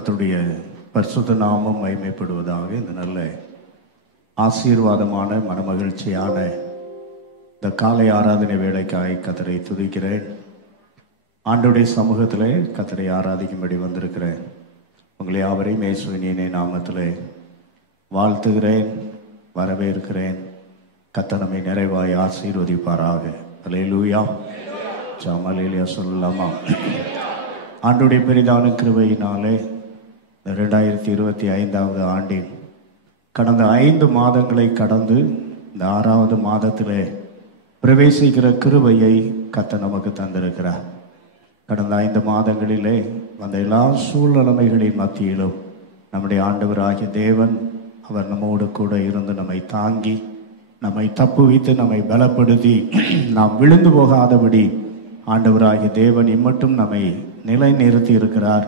கர்த்தருடைய பரிசுத்த நாமம் மகிமைப்படுவதாக. இந்த நல்ல ஆசீர்வாதமான மனமகிழ்ச்சியான இந்த காலை ஆராதனை வேளைக்காய் கர்த்தரை துதிக்கிறேன். ஆண்டவருடைய சமூகத்திலே கர்த்தரை ஆராதிக்கும்படி வந்திருக்கிறேன். உங்களை யாவரையும் இயேசுவின் நாமத்திலே வாழ்த்துகிறேன், வரவேற்கிறேன். கர்த்தர் நம்மை நிறைவாய் ஆசீர்வதிப்பாராக. அல்லேலூயா. ஜெபமலேலியா சொல்லலாமா? ஆண்டவருடைய பெரிதான கிருபையினாலே 2025 ஆண்டின் கடந்த 5 மாதங்களை கடந்து இந்த 6வது மாதத்திலே பிரவேசிக்கிற கிருபையை கர்த்தர் நமக்கு தந்திருக்கிறார். கடந்த 5 மாதங்களிலே வந்த எல்லா சூழ்நிலைமைகளின் மத்தியிலும் நம்முடைய ஆண்டவராகிய தேவன் அவர் நம்மோடு கூட இருந்து நம்மை தாங்கி, நம்மை தப்புவித்து, நம்மை பலப்படுத்தி, நாம் விழுந்து போகாதபடி ஆண்டவராகிய தேவன் இம்மட்டும் நம்மை நிலைநிறுத்தி இருக்கிறார்.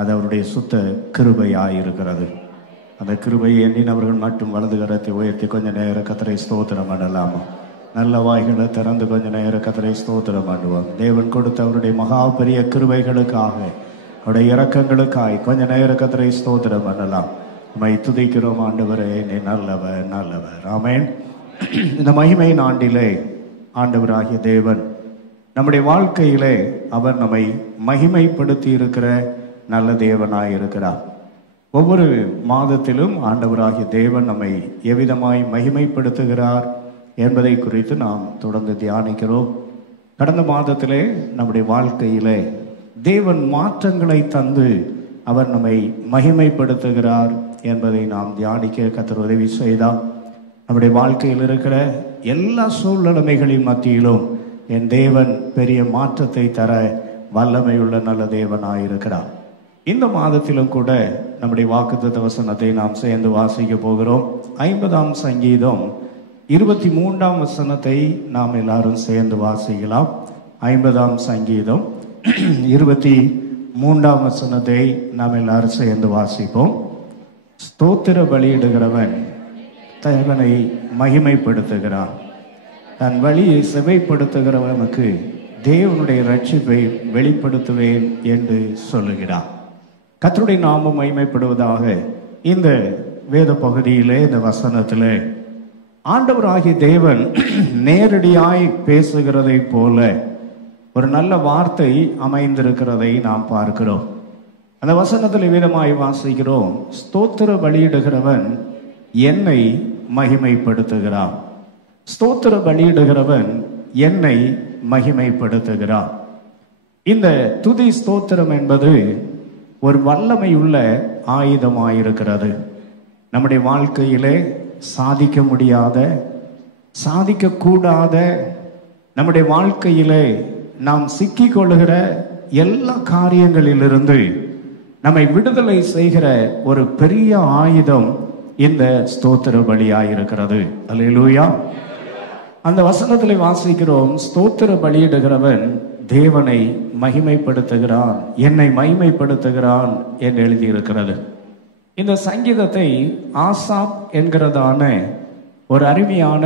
அது அவருடைய சுத்த கிருபையாயிருக்கிறது. அந்த கிருபையை எண்ணினவர்கள் மட்டும் வலது கரத்தை உயர்த்தி கொஞ்ச நேரம் கர்த்தரை ஸ்தோத்திரம் பண்ணலாமா? நல்ல வாய்களை திறந்து கொஞ்ச நேரம் கர்த்தரை ஸ்தோத்திரம் பண்ணுவோம். தேவன் கொடுத்த அவருடைய மகா பெரிய கிருபைகளுக்காக, அவருடைய இரக்கங்களுக்காய் கொஞ்ச நேரம் கர்த்தரை ஸ்தோத்திரம் பண்ணலாம். நம்மை துதிக்கிறோம். ஆண்டவரே, நீ நல்லவர், நல்லவர். ஆமென். இந்த மகிமையின் ஆண்டிலே ஆண்டவராகிய தேவன் நம்முடைய வாழ்க்கையிலே அவர் நம்மை மகிமைப்படுத்தி இருக்கிற நல்ல தேவனாய் இருக்கிறார். ஒவ்வொரு மாதத்திலும் ஆண்டவராகிய தேவன் நம்மை எவ்விதமாய் மகிமைப்படுத்துகிறார் என்பதை குறித்து நாம் தொடர்ந்து தியானிக்கிறோம். கடந்த மாதத்திலே நம்முடைய வாழ்க்கையிலே தேவன் மாற்றங்களை தந்து அவர் நம்மை மகிமைப்படுத்துகிறார் என்பதை நாம் தியானிக்க கர்த்தர் உதவி செய்தார். நம்முடைய வாழ்க்கையில் இருக்கிற எல்லா சூழ்நிலைமைகளின் மத்தியிலும் என் தேவன் பெரிய மாற்றத்தை தர வல்லமையுள்ள நல்ல தேவனாயிருக்கிறார். இந்த மாதத்திலும் கூட நம்முடைய வாக்குத்தத்த வசனத்தை நாம் சேர்ந்து வாசிக்க போகிறோம். 50ஆம் சங்கீதம் 23ஆம் வசனத்தை நாம் எல்லாரும் சேர்ந்து வாசிக்கலாம். 50ஆம் சங்கீதம் 23ஆம் வசனத்தை நாம் எல்லாரும் சேர்ந்து வாசிப்போம். ஸ்தோத்திர பலியிடுகிறவன் தேவனை மகிமைப்படுத்துகிறான், தன் வழியை செவைப்படுத்துகிறவனுக்கு தேவனுடைய ரட்சிப்பை வெளிப்படுத்துவேன் என்று சொல்லுகிறார். கர்த்தருடைய நாமம் மகிமைப்படுவதாக. இந்த வேத பகுதியிலே, இந்த வசனத்திலே ஆண்டவராகிய தேவன் நேரடியாய் பேசுகிறதை போல ஒரு நல்ல வார்த்தை அமைந்திருக்கிறதை நாம் பார்க்கிறோம். அந்த வசனத்தில் விதமாய் வாசிக்கிறோம். ஸ்தோத்திர பலியிடுகிறவன் என்னை மகிமைப்படுத்துகிறான். ஸ்தோத்திர பலியிடுகிறவன் என்னை மகிமைப்படுத்துகிறான். இந்த துதி ஸ்தோத்திரம் என்பது ஒரு வல்லமையுள்ள ஆயுதமாயிருக்கிறது. நம்முடைய வாழ்க்கையிலே சாதிக்க முடியாத, சாதிக்கக்கூடாத, நம்முடைய வாழ்க்கையிலே நாம் சிக்கிக் கொள்ளுகிற எல்லா காரியங்களிலிருந்து நம்மை விடுதலை செய்கிற ஒரு பெரிய ஆயுதம் இந்த ஸ்தோத்திர பலியாயிருக்கிறது. அல்லேலூயா. அந்த வசனத்திலே வாசிக்கிறோம், ஸ்தோத்திர பலியிடுகிறவன் தேவனை மகிமைப்படுத்துகிறான், என்னை மகிமைப்படுத்துகிறான் என்று எழுதியிருக்கிறது. இந்த சங்கீதத்தை ஆசாப் என்கிறதான ஒரு அருமையான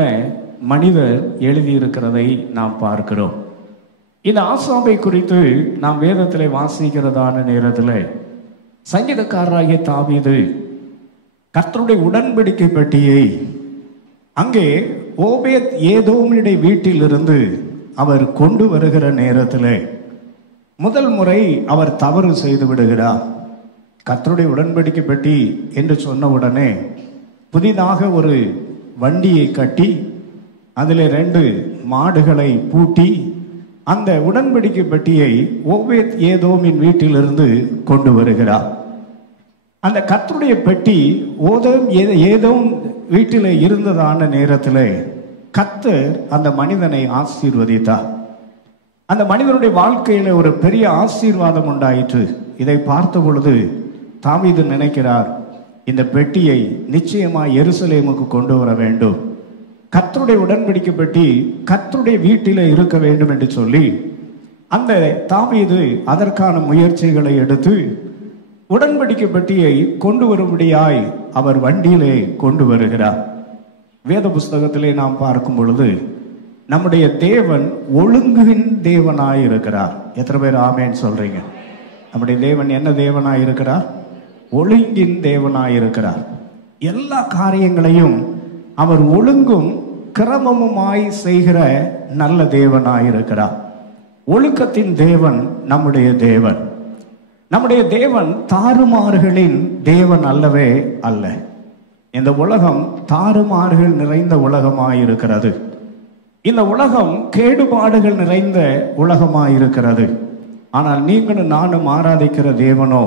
மனிதர் எழுதியிருக்கிறதை நாம் பார்க்கிறோம். இந்த ஆசாப்பை குறித்து நாம் வேதத்திலே வாசிக்கிறதான நேரத்தில் சங்கீதக்காரராகிய தாவீது கர்த்தருடைய உடன்படிக்கை பெட்டியை அங்கே ஓபேத் ஏதோமினுடைய வீட்டிலிருந்து அவர் கொண்டு வருகிற நேரத்தில் முதல் முறை அவர் தவறு செய்து விடுகிறார். கர்த்தருடைய உடன்படிக்கை பெட்டி என்று சொன்ன உடனே புதிதாக ஒரு வண்டியை கட்டி அதில் 2 மாடுகளை பூட்டி அந்த உடன்படிக்கை பெட்டியை ஓபேத் ஏதோமின் வீட்டிலிருந்து கொண்டு வருகிறார். அந்த கர்த்தருடைய பெட்டி ஏதோம் வீட்டில் இருந்ததான நேரத்தில் கர்த்தர் அந்த மனிதனை ஆசீர்வதித்தார். அந்த மனிதனுடைய வாழ்க்கையில ஒரு பெரிய ஆசீர்வாதம் உண்டாயிற்று. இதை பார்த்த பொழுது தாவீது நினைக்கிறார், இந்த பெட்டியை நிச்சயமாக எருசலேமுக்கு கொண்டு வர வேண்டும், கர்த்தருடைய உடன்படிக்கை பெட்டி கர்த்தருடைய வீட்டில் இருக்க வேண்டும் என்று சொல்லி அந்த தாவீது அதற்கான முயற்சிகளை எடுத்து உடன்படிக்கை பெட்டியை கொண்டு வரும்படியாய் அவர் வண்டியிலே கொண்டு வருகிறார். வேத புஸ்தகத்திலே நாம் பார்க்கும் பொழுது நம்முடைய தேவன் ஒழுங்கின் தேவனாய் இருக்கிறார். எத்தனை பேர் ஆமேன்னு சொல்றீங்க? நம்முடைய தேவன் என்ன தேவனாய் இருக்கிறார்? ஒழுங்கின் தேவனாயிருக்கிறார். எல்லா காரியங்களையும் அவர் ஒழுங்கும் கிரமமுமாய் செய்கிற நல்ல தேவனாயிருக்கிறார். ஒழுக்கத்தின் தேவன் நம்முடைய தேவன். நம்முடைய தேவன் தாறுமாறுகளின் தேவன் அல்லவே அல்ல. இந்த உலகம் தாறுமாறுகள் நிறைந்த உலகமாயிருக்கிறது. இந்த உலகம் கேடுபாடுகள் நிறைந்த உலகமாயிருக்கிறது. ஆனால் நீங்களும் நானும் ஆராதிக்கிற தேவனோ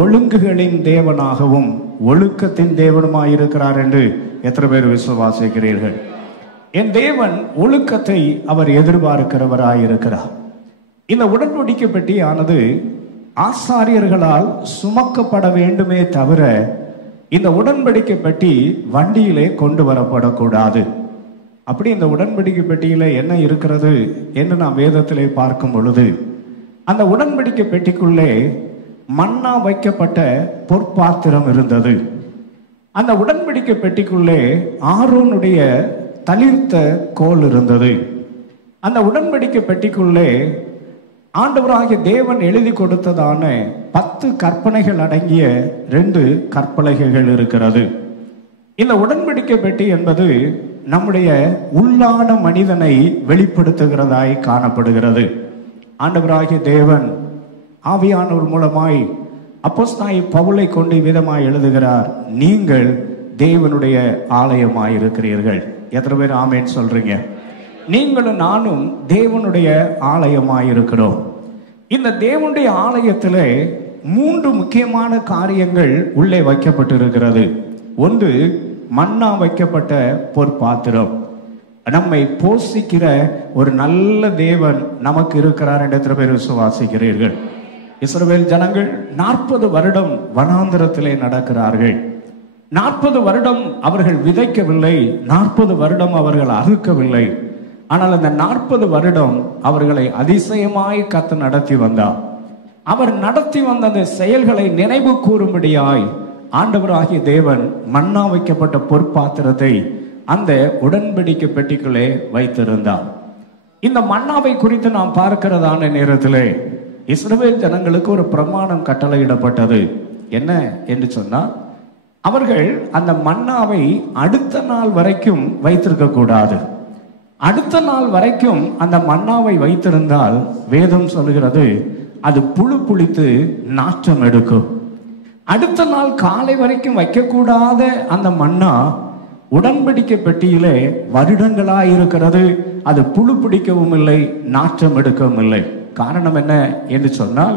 ஒழுங்குகளின் தேவனாகவும் ஒழுக்கத்தின் தேவனுமாயிருக்கிறார் என்று எத்தனை பேர் விசுவாசிக்கிறீர்கள்? என் தேவன் ஒழுக்கத்தை அவர் எதிர்பார்க்கிறவராயிருக்கிறார். இந்த உடன்படிக்கை பெட்டியானது ஆசாரியர்களால் சுமக்கப்பட வேண்டுமே தவிர இந்த உடன்படிக்கை பெட்டி வண்டியிலே கொண்டு வரப்படக்கூடாது. அப்படி இந்த உடன்படிக்கை பெட்டியில என்ன இருக்கிறது என்று நாம் வேதத்திலே பார்க்கும் பொழுது, அந்த உடன்படிக்கை பெட்டிக்குள்ளே மன்னா வைக்கப்பட்ட பொற்பாத்திரம் இருந்தது. அந்த உடன்படிக்கை பெட்டிக்குள்ளே ஆரோனுடைய தளிர்த்த கோல் இருந்தது. அந்த உடன்படிக்கை பெட்டிக்குள்ளே ஆண்டவராகிய தேவன் எழுதி கொடுத்ததான 10 கற்பனைகள் அடங்கிய 2 கற்பலகைகள் இருக்கிறது. இந்த உடன்படிக்கை பெட்டி என்பது நம்முடைய உள்ளான மனிதனை வெளிப்படுத்துகிறதாய் காணப்படுகிறது. ஆண்டவராகிய தேவன் ஆவியானவர் மூலமாய் அப்போஸ்தலனாகிய பவுலை கொண்டு விதமாய் எழுதுகிறார், நீங்கள் தேவனுடைய ஆலயமாயிருக்கிறீர்கள். எத்தனை பேர் ஆமென் சொல்றீங்க? நீங்களும் நானும் தேவனுடைய ஆலயமாயிருக்கிறோம். இந்த தேவனுடைய ஆலயத்திலே 3 முக்கியமான காரியங்கள் உள்ளே வைக்கப்பட்டிருக்கிறது. ஒன்று, மன்னா வைக்கப்பட்ட பொற்பாத்திரம். நம்மை போஷிக்கிற ஒரு நல்ல தேவன் நமக்கு இருக்கிறார் என்று எத்தனை பேர் விசுவாசிக்கிறீர்கள்? இஸ்ரவேல் ஜனங்கள் 40 வருடம் வனாந்திரத்திலே நடக்கிறார்கள். 40 வருடம் அவர்கள் விதைக்கவில்லை, 40 வருடம் அவர்கள் அறுக்கவில்லை. ஆனால் அந்த 40 வருடம் அவர்களை அதிசயமாய் கர்த்தர் நடத்தி வந்தார். அவர் நடத்தி வந்த அந்த செயல்களை நினைவு கூறும்படியாய் ஆண்டவராகிய தேவன் மன்னா வைக்கப்பட்ட பொற்பாத்திரத்தை அந்த உடன்படிக்கை பெட்டிக்குள்ளே வைத்திருந்தார். இந்த மன்னாவை குறித்து நாம் பார்க்கிறதான நேரத்திலே இஸ்ரவேல் ஜனங்களுக்கு ஒரு பிரமாணம் கட்டளையிடப்பட்டது. என்ன என்று சொன்னால், அவர்கள் அந்த மன்னாவை அடுத்த நாள் வரைக்கும் வைத்திருக்க கூடாது. அடுத்த நாள் வரைக்கும் அந்த மன்னாவை வைத்திருந்தால் வேதம் சொல்கிறது அது புழு புளித்து நாற்றம் எடுக்கும். அடுத்த நாள் காலை வரைக்கும் வைக்கக்கூடாத அந்த மன்னா உடன்படிக்கை பெட்டியிலே வருடங்களாயிருக்கிறது. அது புழு பிடிக்கவும் இல்லை, நாற்றம் எடுக்கவும் இல்லை. காரணம் என்ன என்று சொன்னால்,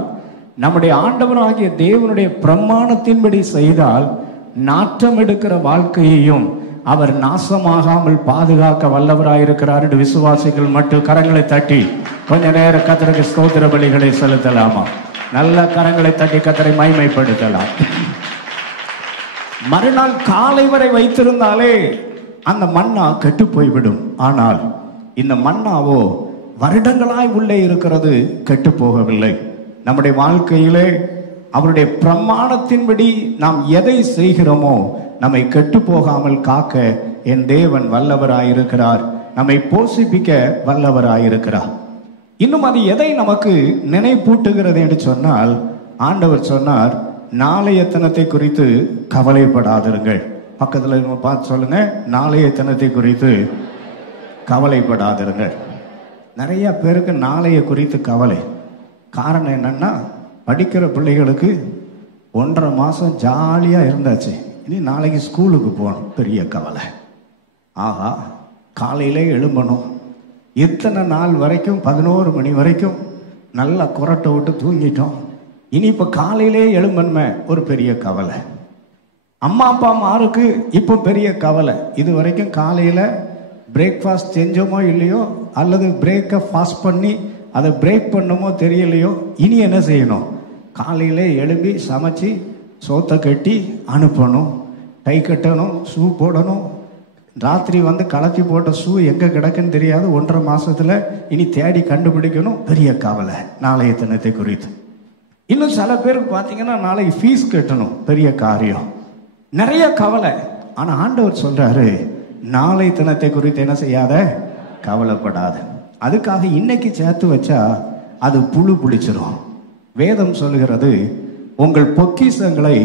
நம்முடைய ஆண்டவராகிய தேவனுடைய பிரமாணத்தின்படி செய்தால் நாற்றம் எடுக்கிற வாழ்க்கையையும் அவர் நாசமாகாமல் பாதுகாக்க வல்லவராயிருக்கிறார் என்று விசுவாசிகள் மட்டும் கரங்களை தட்டி கொஞ்ச நேரம் கர்த்தருக்கு ஸ்தோத்திர பலிகளை செலுத்தலாமா? நல்ல கரங்களை தட்டி கர்த்தரை மகிமைப்படுத்தலாம். மறுநாள் காலை வரை வைத்திருந்தாலே அந்த மன்னா கெட்டு போய்விடும். ஆனால் இந்த மன்னாவோ வருடங்களாய் உள்ளே இருக்கிறது, கெட்டு போகவில்லை. நம்முடைய வாழ்க்கையிலே அவருடைய பிரமாணத்தின்படி நாம் எதை செய்கிறோமோ நம்மை கெட்டு போகாமல் காக்க என் தேவன் வல்லவராயிருக்கிறார். நம்மை போஷிப்பிக்க வல்லவராயிருக்கிறார். இன்னும் அது எதை நமக்கு நினைப்பூட்டுகிறது என்று சொன்னால், ஆண்டவர் சொன்னார், நாளைய தினத்தை குறித்து கவலைப்படாதிருங்கள். பக்கத்தில் பார்த்து சொல்லுங்க, நாளைய தினத்தை குறித்து கவலைப்படாதிருங்கள். நிறைய பேருக்கு நாளைய குறித்து கவலை. காரணம் என்னன்னா, படிக்கிற பிள்ளைகளுக்கு 1.5 மாதம் ஜாலியாக இருந்தாச்சு, இனி நாளைக்கு ஸ்கூலுக்கு போகணும், பெரிய கவலை. ஆஹா, காலையிலே எழும்பணும், இத்தனை நாள் வரைக்கும் 11 மணி வரைக்கும் நல்லா குரட்டை விட்டு தூங்கிட்டோம், இனி இப்போ காலையிலே எழும்பணுமே, ஒரு பெரிய கவலை. அம்மா அப்பா மாருக்கு இப்போ பெரிய கவலை. இது வரைக்கும் காலையில் பிரேக்ஃபாஸ்ட் செஞ்சோமோ இல்லையோ, அல்லது பிரேக்கை ஃபாஸ்ட் பண்ணி அதை பிரேக் பண்ணமோ தெரியலையோ, இனி என்ன செய்யணும்? காலையிலே எழும்பி சமைச்சு சோத்தை கட்டி அனுப்பணும், டை கட்டணும், ஷூ போடணும். ராத்திரி வந்து கலத்தி போட்ட ஷூ எங்கே கிடக்குன்னு தெரியாது, 1.5 மாதத்தில் இனி தேடி கண்டுபிடிக்கணும், பெரிய கவலை நாளைய தினத்தை குறித்து. இன்னும் சில பேருக்கு பார்த்தீங்கன்னா நாளைக்கு ஃபீஸ் கட்டணும், பெரிய காரியம், நிறைய கவலை. ஆனால் ஆண்டவர் சொல்றாரு, நாளை தினத்தை குறித்து என்ன செய்யாத, கவலைப்படாத. அதுக்காக இன்னைக்கு சேர்த்து வச்சா அது புழு புளிச்சிடும். வேதம் சொல்லுகிறது, உங்கள் பொக்கிஷங்களை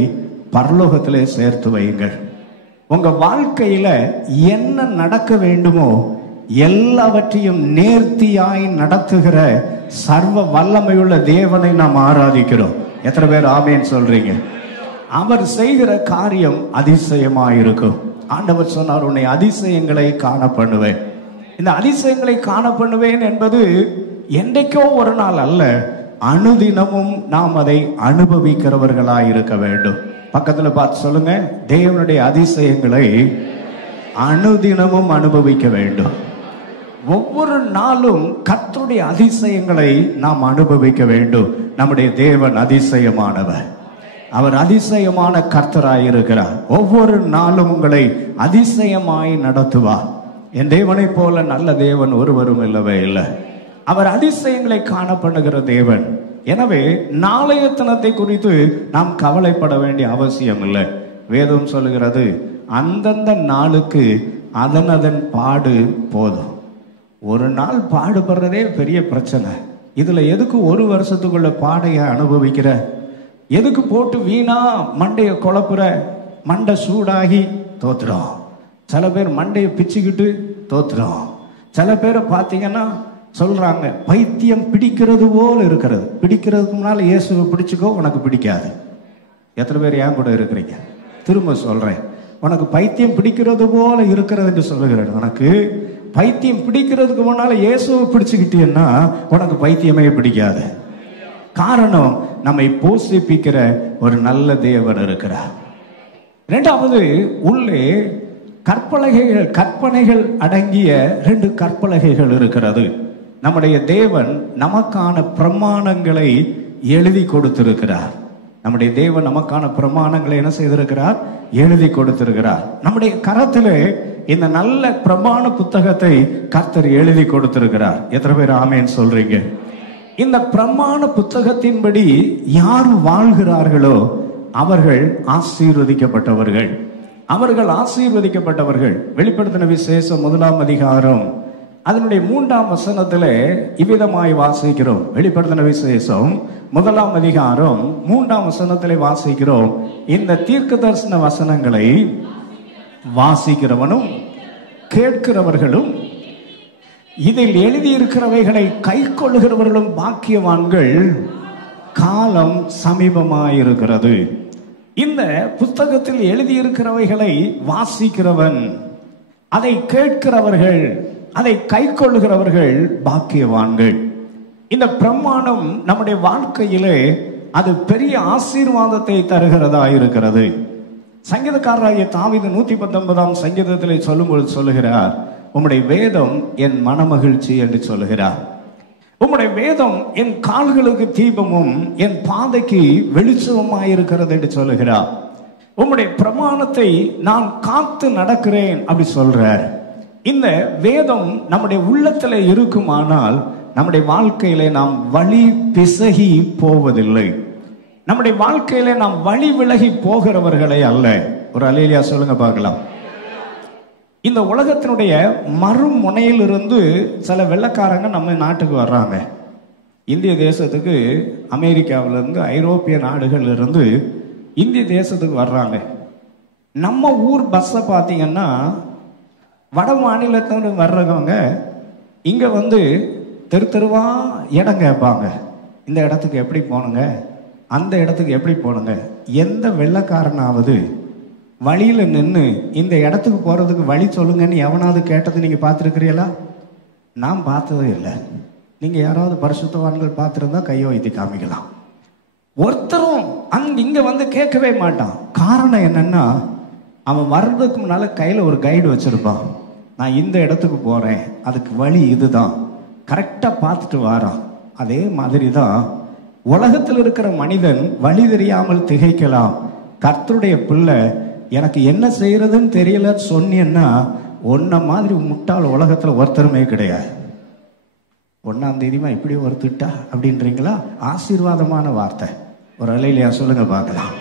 பரலோகத்திலே சேர்த்து வையுங்கள். உங்க வாழ்க்கையில என்ன நடக்க வேண்டுமோ எல்லாவற்றையும் நேர்த்தியாய் நடத்துகிற சர்வ வல்லமையுள்ள தேவனை நாம் ஆராதிக்கிறோம். எத்தனை பேர் ஆமேன் சொல்றீங்க? அவர் செய்கிற காரியம் அதிசயமாயிருக்கும். ஆண்டவர் சொன்னார், உன்னை அதிசயங்களை காண பண்ணுவேன். இந்த அதிசயங்களை காண பண்ணுவேன் என்பது என்றைக்கோ ஒரு நாள் அல்ல, அனுதினமும் நாம் அதை அனுபவிக்கிறவர்களாய் இருக்க வேண்டும். பக்கத்துல பார்த்து சொல்லுங்க, தேவனுடைய அதிசயங்களை அனுதினமும் அனுபவிக்க வேண்டும். ஒவ்வொரு நாளும் கர்த்தருடைய அதிசயங்களை நாம் அனுபவிக்க வேண்டும். நம்முடைய தேவன் அதிசயமானவர். அவர் அதிசயமான கர்த்தராயிருக்கிறார். ஒவ்வொரு நாளும் உங்களை அதிசயமாய் நடத்துவார். என் தேவனை போல நல்ல தேவன் ஒருவரும் இல்லவே இல்லை. அவர் அதிசயங்களை காண பண்ணுகிற தேவன். எனவே நாளைய தினத்தை குறித்து நாம் கவலைப்பட வேண்டிய அவசியம் இல்லை. வேதம் சொல்லுகிறது, அந்தந்த நாளுக்கு அதன் பாடு போதும். ஒரு நாள் பாடுபடுறதே பெரிய பிரச்சனை. இதுல எதுக்கு ஒரு வருஷத்துக்குள்ள பாடைய அனுபவிக்கிற? எதுக்கு போட்டு வீணா மண்டைய குழப்புற? மண்டை சூடாகி தோத்துறோம். சில பேர் மண்டையை பிச்சுக்கிட்டு தோத்துறோம். சில பேரை பார்த்தீங்கன்னா சொல்றாங்க, பைத்தியம் பிடிக்கிறது போல இருக்கிறது. பிடிக்கிறதுக்கு முன்னால இயேசுவை பிடிச்சுக்கோ, உனக்கு பிடிக்காது. எத்தனை பேர் ஏன் கூட இருக்கிறீங்க? திரும்ப சொல்றேன், உனக்கு பைத்தியம் பிடிக்கிறது போல இருக்கிறது என்று சொல்லுகிறேன். உனக்கு பைத்தியம் பிடிக்கிறதுக்கு முன்னால இயேசுவை பிடிச்சுக்கிட்டீங்கன்னா உனக்கு பைத்தியமே பிடிக்காது. காரணம், நம்மை போஷிப்பிக்கிற ஒரு நல்ல தேவன் இருக்கிறார். இரண்டாவது, உள்ளே கற்பனைகள் அடங்கிய 2 கற்பலகைகள் இருக்கிறது. நம்முடைய தேவன் நமக்கான பிரமாணங்களை எழுதி கொடுத்திருக்கிறார். நம்முடைய தேவன் நமக்கான பிரமாணங்களை என்ன செய்திருக்கிறார்? எழுதி கொடுத்திருக்கிறார். நம்முடைய கரத்திலே இந்த நல்ல பிரமாண புத்தகத்தை கர்த்தர் எழுதி கொடுத்திருக்கிறார். எத்தனை பேர் ஆமேன் சொல்றீங்க? இந்த பிரமாண புத்தகத்தின்படி யார் வாழ்கிறார்களோ அவர்கள் ஆசீர்வதிக்கப்பட்டவர்கள். அவர்கள் ஆசீர்வதிக்கப்பட்டவர்கள். வெளிப்படுத்தின விசேஷம் 1ஆம் அதிகாரம் அதனுடைய 3ஆம் வசனத்திலே இவ்விதமாய் வாசிக்கிறோம். வெளிப்படுத்தின விசேஷம் 1ஆம் அதிகாரம் 3ஆம் வசனத்திலே வாசிக்கிறோம், இந்த தீர்க்க தரிசன வசனங்களை வாசிக்கிறவனும் கேட்கிறவர்களும் இதில் எழுதியிருக்கிறவைகளை கை கொள்ளுகிறவர்களும் பாக்கியவான்கள், காலம் சமீபமாயிருக்கிறது. இந்த புத்தகத்தில் எழுதியிருக்கிறவைகளை வாசிக்கிறவன், அதை கேட்கிறவர்கள், அதை கை கொள்ளுகிறவர்கள் பாக்கியவான்கள். இந்த பிரமாணம் நம்முடைய வாழ்க்கையிலே அது பெரிய ஆசீர்வாதத்தை தருகிறதா இருக்கிறது. சங்கீதக்காரராகிய தாவீது 119ஆம் சங்கீதத்திலே சொல்லும்போது சொல்லுகிறார், உம்முடைய வேதம் என் மனமகிழ்ச்சி என்று சொல்லுகிறார். உம்முடைய வேதம் என் கால்களுக்கு தீபமும் என் பாதைக்கு வெளிச்சமாயிருக்கிறது என்று சொல்லுகிறார். உம்முடைய பிரமாணத்தை நான் காத்து நடக்கிறேன் அப்படி சொல்றார். இந்த வேதம் நம்முடைய உள்ளத்துல இருக்குமானால் நம்முடைய வாழ்க்கையில நாம் வழி பிசகி போவதில்லை. நம்முடைய வாழ்க்கையில நாம் வழி விலகி போகிறவர்களே அல்ல. ஒரு அல்லேலூயா சொல்லுங்க பார்க்கலாம். இந்த உலகத்தினுடைய மறுமுனையிலிருந்து சில வெள்ளைக்காரங்க நம்ம நாட்டுக்கு வர்றாங்க. இந்திய தேசத்துக்கு அமெரிக்காவிலிருந்து ஐரோப்பிய நாடுகள் இருந்து இந்திய தேசத்துக்கு வர்றாங்க. நம்ம ஊர் பஸ்ஸை பார்த்தீங்கன்னா வட மாநிலத்திலிருந்து வர்றவங்க இங்கே வந்து தெரு தெருவா இடம் கேட்பாங்க. இந்த இடத்துக்கு எப்படி போகணுங்க, அந்த இடத்துக்கு எப்படி போகணுங்க. எந்த வெள்ளைக்காரனாவது வழியில் நின்று இந்த இடத்துக்கு போகிறதுக்கு வழி சொல்லுங்கன்னு எவனாவது கேட்டது நீங்கள் பார்த்துருக்கிறீங்களா? நான் பார்த்ததே இல்லை. நீங்கள் யாராவது பரிசுத்தவான்கள் பார்த்துருந்தா கையை வைத்து காமிக்கலாம். ஒருத்தரும் இங்கே வந்து கேட்கவே மாட்டான். காரணம் என்னன்னா, அவன் வர்றதுக்கு முன்னால் கையில் ஒரு கைடு வச்சுருப்பான். நான் இந்த இடத்துக்கு போகிறேன், அதுக்கு வழி இதுதான், கரெக்டாக பார்த்துட்டு வாரான். அதே மாதிரி தான் உலகத்தில் இருக்கிற மனிதன் வழி தெரியாமல் திகைக்கலாம். கர்த்தருடைய பிள்ளை எனக்கு என்ன செய்யறதுன்னு தெரியல சொன்னீன்னா ஒன்ன மாதிரி முட்டாள் உலகத்தில் ஒருத்தருமே கிடையாது. 1ஆம் தேதிமா இப்படி ஒரு திட்டா அப்படின்றீங்களா? ஆசீர்வாதமான வார்த்தை. ஒரு அல்லேலூயா சொல்லுங்க பார்க்கலாம்.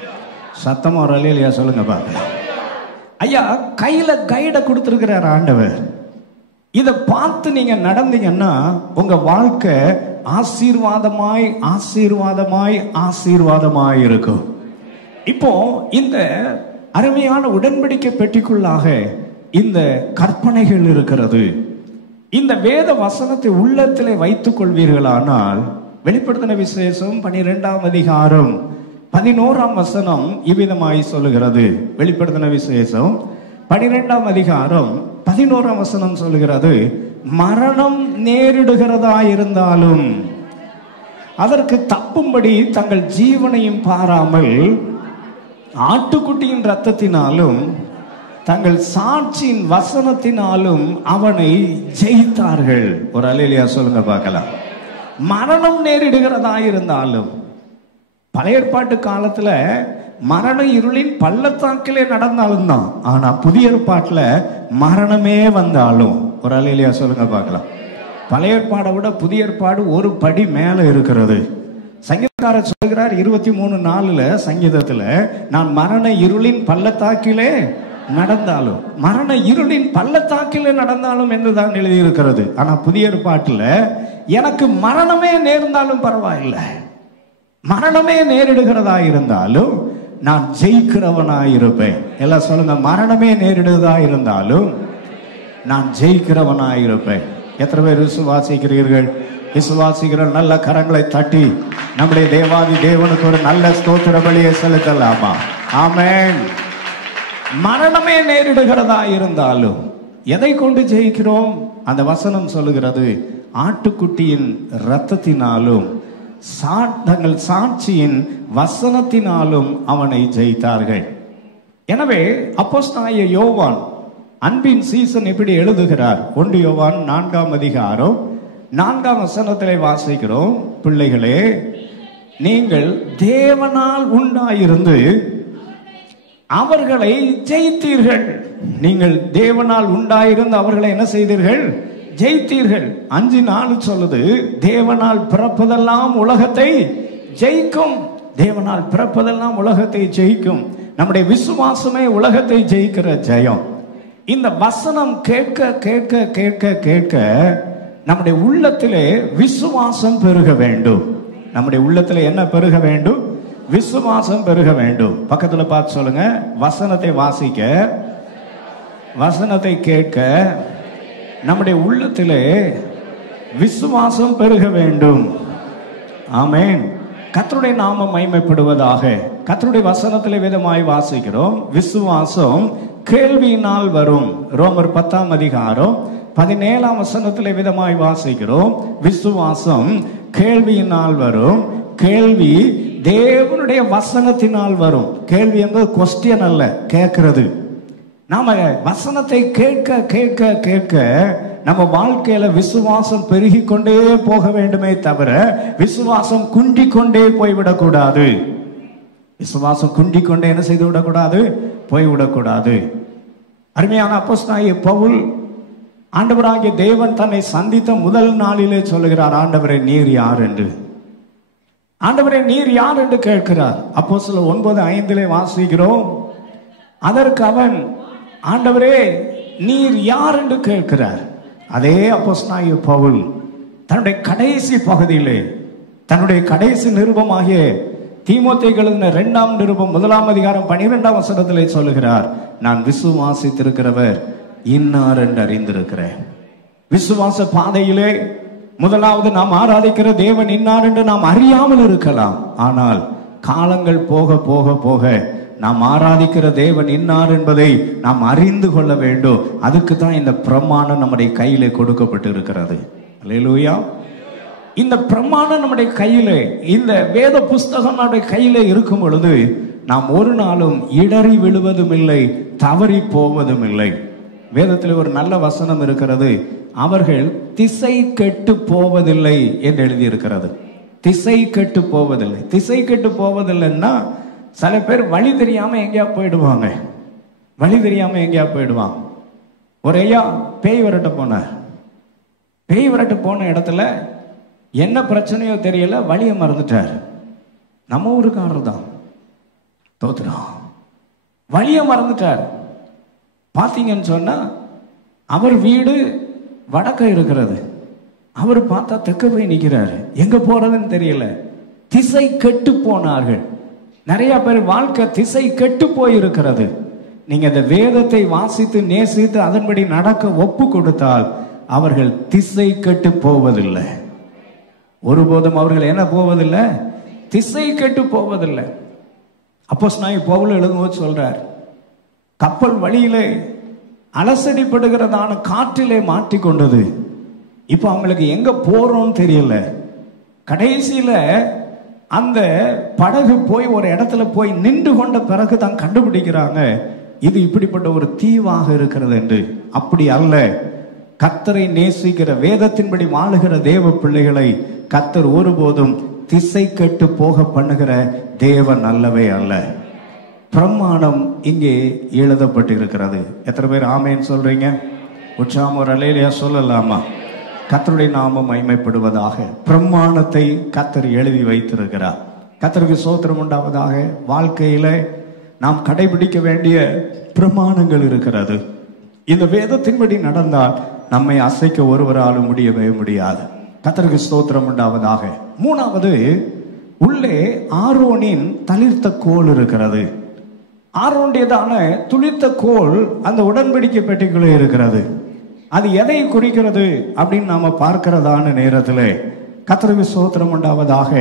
சத்தமா ஒரு அல்லேலூயா சொல்லுங்க பார்க்கலாம். ஐயா, கையில கைடை கொடுத்துருக்கிறார் ஆண்டவர். இதை பார்த்து நீங்க நடந்தீங்கன்னா உங்க வாழ்க்கை ஆசீர்வாதமாய் ஆசீர்வாதமாய் ஆசீர்வாதமாய் இருக்கும். இப்போ இந்த அருமையான உடன்படிக்கை பெட்டிக்குள்ளாக இந்த கற்பனைகள் இருக்கிறது. இந்த வேத வசனத்தை உள்ளத்திலே வைத்துக் கொள்வீர்களானால், வெளிப்படுத்தின விசேஷம் 12ஆம் அதிகாரம் 11ஆம் வசனம் இவ்விதமாய் சொல்லுகிறது. வெளிப்படுத்தின விசேஷம் 12ஆம் அதிகாரம் 11ஆம் வசனம் சொல்லுகிறது, மரணம் நேரிடுகிறதா இருந்தாலும் அதற்கு தப்பும்படி தங்கள் ஜீவனையும் பாராமல் ஆட்டுக்குட்டியின் இரத்தத்தினாலும் தங்கள் சாட்சியின் வசனத்தினாலும் அவனை ஜெயித்தார்கள். ஒரு அல்லேலூயா சொல்லுங்க பார்க்கலாம். மரணம் நேரிடுகிறதா இருந்தாலும், பழைய ஏற்பாட்டு காலத்துல மரண இருளின் பள்ளத்தாக்கிலே நடந்தாலும் தான். ஆனா புதிய ஏற்பாட்டுல மரணமே வந்தாலும், ஒரு அல்லேலூயா சொல்லுங்க பார்க்கலாம். பழைய ஏற்பாடை விட புதிய ஏற்பாடு ஒரு படி மேல இருக்கிறது. சங்கீதக்காரர் சொல்கிறார் 23:4 சங்கீதத்துல, நான் மரண இருளின் பள்ளத்தாக்கிலே நடந்தாலும், மரண இருளின் பள்ளத்தாக்கிலே நடந்தாலும் என்றுதான் எழுதியிருக்கிறது. ஆனா புதிய ஏற்பாட்டுல எனக்கு மரணமே நேர்ந்தாலும் பரவாயில்லை, மரணமே நேரிடுகிறதா இருந்தாலும் நான் ஜெயிக்கிறவனாயிருப்பேன். எல்லாம் சொல்லுங்க, மரணமே நேரிடுதா இருந்தாலும் நான் ஜெயிக்கிறவனாயிருப்பேன். எத்தனை பேர் விசுவாசிக்கிறீர்கள்? விசுவாசிக்கிற நல்ல கரங்களை தட்டி நம்முடைய தேவாதி தேவனுக்கு ஒரு நல்ல ஸ்தோத்திர பலியை செலுத்தலாமா? ஆமென். மரணமே நேரிடுகிறதா இருந்தாலும் எதை கொண்டு ஜெயிக்கிறோம்? அந்த வசனம் சொல்லுகிறது, ஆட்டுக்குட்டியின் இரத்தத்தினாலும் தங்கள் சாட்சியின் வசனத்தினாலும் அவனை ஜெயித்தார்கள். எனவே அப்போஸ்தலனாகிய யோவான் அன்பின் சீசன் இப்படி எழுதுகிறார். 1 யோவான் 4ஆம் அதிகாரம் 4ஆம் வசனத்திலே வாசிக்கிறோம், பிள்ளைகளே, நீங்கள் தேவனால் உண்டாயிருந்து அவர்களை ஜெயித்தீர்கள். நீங்கள் தேவனால் உண்டாயிருந்து அவர்களை என்ன செய்தீர்கள்? ஜெயித்தீர்கள். 5:4 சொல்லுது, தேவனால் பிறப்பதெல்லாம் உலகத்தை ஜெயிக்கும். தேவனால் பிறப்பதெல்லாம் உலகத்தை ஜெயிக்கும். நம்முடைய விசுவாசமே உலகத்தை ஜெயிக்கிற ஜெயம். இந்த வசனம் கேட்க கேட்க கேட்க கேட்க நம்முடைய உள்ளத்திலே விசுவாசம் பெருக வேண்டும். நம்முடைய உள்ளத்திலே என்ன பெருக வேண்டும்? விசுவாசம் பெருக வேண்டும். பக்கத்துல பார்த்து சொல்லுங்க, வசனத்தை வாசிக்க, வசனத்தை கேட்க நம்முடைய உள்ளத்திலே விசுவாசம் பெருக வேண்டும். ஆமென். கர்த்தருடைய நாமம் மகிமைப்படுவதாக. கர்த்தருடைய வசனத்திலே விதமாய் வாசிக்கிறோம், விசுவாசம் கேள்வியினால் வரும். ரோமர் 10ஆம் அதிகாரம் 17ஆம் வசனத்திலே விதமாய் வாசிக்கிறோம், விசுவாசம் கேள்வியினால் வரும், கேள்வி தேவனுடைய வசனத்தினால் வரும். கேள்வி என்பது கொஸ்டின் அல்ல, கேட்கிறது. நாம வசனத்தை கேட்க கேட்க கேட்க நம்ம வாழ்க்கையில விசுவாசம் பெருகி கொண்டே போக வேண்டுமே தவிர விசுவாசம் குண்டிக் கொண்டே போய்விடக்கூடாது. விசுவாசம் குண்டிக் கொண்டே என்ன செய்து விடக்கூடாது? போய்விடக்கூடாது. அருமையான அப்போஸ்தலனாகிய பவுல் ஆண்டவராகிய தேவன் தன்னை சந்தித்த முதல் நாளிலே சொல்லுகிறார், ஆண்டவரே நீர் யார் என்று. ஆண்டவரே நீர் யார் என்று கேட்கிறார். அப்போஸ்தலர் 9:5 வாசிக்கிறோம். அதற்கு அவன், ஆண்டவரே நீர் யார் என்று கேட்கிறார். அதே அப்போஸ்தலனாகிய பவுல் தன்னுடைய கடைசி பகுதியிலே, தன்னுடைய கடைசி நிருபமாகிய தீமோத்தேயுக்கு எழுதின 2ஆம் நிருபம் 1ஆம் அதிகாரம் 12ஆம் வசனத்திலே சொல்லுகிறார், நான் விசுவாசித்திருக்கிறவர் இன்னார் என்று அறிந்திருக்கிறேன். விசுவாச பாதையிலே முதலாவது நாம் ஆராதிக்கிற தேவன் இன்னார் என்று நாம் அறியாமல் இருக்கலாம். ஆனால் காலங்கள் போக போக போக நாம் ஆராதிக்கிற தேவன் இன்னார் என்பதை நாம் அறிந்து கொள்ள வேண்டும். அதுக்கு தான் இந்த பிரமாணம் நம்முடைய கையிலே கொடுக்கப்பட்டு இருக்கிறது. அல்லேலூயா. இந்த பிரமாணம் நம்முடைய கையிலே, இந்த வேத புஸ்தகம் நம்முடைய கையிலே இருக்கும் பொழுது நாம் ஒரு நாளும் இடறி விழுவதும் இல்லை, தவறி போவதும் இல்லை. வேதத்தில் ஒரு நல்ல வசனம் இருக்கிறது, அவர்கள் திசை கெட்டு போவதில்லை என்று எழுதியிருக்கிறது. திசை கெட்டு போவதில்லை. திசை கெட்டு போவதில்லைன்னா சில பேர் வழி தெரியாம எங்கேயா போயிடுவாங்க. வழி தெரியாம எங்கேயா போயிடுவாங்க. ஒரு ஐயா பேய் விரட்ட போனார். பேய் விரட்ட போன இடத்துல என்ன பிரச்சனையோ தெரியல, வழியை மறந்துட்டார். நம்ம ஊருக்காரர் தான், தோத்துறோம், வழியை மறந்துட்டார். பார்த்தீங்கன்னு சொன்னா அவர் வீடு வடக்க இருக்கிறது, அவர் பார்த்தா தெக்க போய் நிற்கிறாரு, எங்க போறதுன்னு தெரியல. திசை கெட்டு போனார்கள். நிறைய பேர் வாழ்க்கை திசை கெட்டு போயிருக்கிறது. நீங்க இந்த வேதத்தை வாசித்து நேசித்து அதன்படி நடக்க ஒப்பு கொடுத்தால் அவர்கள் திசை கெட்டு போவதில்லை. ஒருபோதும் அவர்கள் என்ன போவதில்லை? திசை கெட்டு போவதில்லை. அப்போஸ்தலனாகிய பவுல் எழுதும்போது சொல்றார், கப்பல் வழியிலே அலசடிப்படுகிறதான காற்றிலே மாட்டிக்கொண்டது. இப்ப அவங்களுக்கு எங்க போறோம்னு தெரியல. கடைசியில அந்த படகு போய் ஒரு இடத்துல போய் நின்று கொண்ட பிறகு தான் கண்டுபிடிக்கிறாங்க, இது இப்படிப்பட்ட ஒரு தீவாக இருக்கிறது என்று. அப்படி அல்ல. கர்த்தரை நேசிக்கிற வேதத்தின்படி வாழுகிற தேவ பிள்ளைகளை கர்த்தர் ஒருபோதும் திசை கெட்டு போக பண்ணுகிற தேவன் அல்லவே அல்ல. பிரமாணம் இங்கே எழுதப்பட்டிருக்கிறது. எத்தனை பேர் ஆமேன்னு சொல்றீங்க? உற்சாகம் ஒரு அல்லேலூயா சொல்லலாமா? கர்த்தருடைய நாமம் மகிமைப்படுவதாக. பிரமாணத்தை கர்த்தர் எழுதி வைத்திருக்கிறார். கர்த்தருக்கு ஸ்தோத்திரம் உண்டாவதாக. வாழ்க்கையில நாம் கடைபிடிக்க வேண்டிய பிரமாணங்கள் இருக்கிறது. இந்த வேதத்தின்படி நடந்தால் நம்மை அசைக்க ஒருவராலும் முடியவே முடியாது. கர்த்தருக்கு ஸ்தோத்திரம் உண்டாவதாக. மூணாவது, உள்ளே ஆரோனின் தளிர்த்த கோல் இருக்கிறது. ஆரோனுடையதான துளிர்த்த கோல் அந்த உடன்படிக்கை பெட்டிக்குள்ளே இருக்கிறது. அது எதை குறிக்கிறது அப்படின்னு நாம பார்க்கிறதான நேரத்தில் கர்த்தருக்கு ஸ்தோத்திரம் உண்டாவதாக.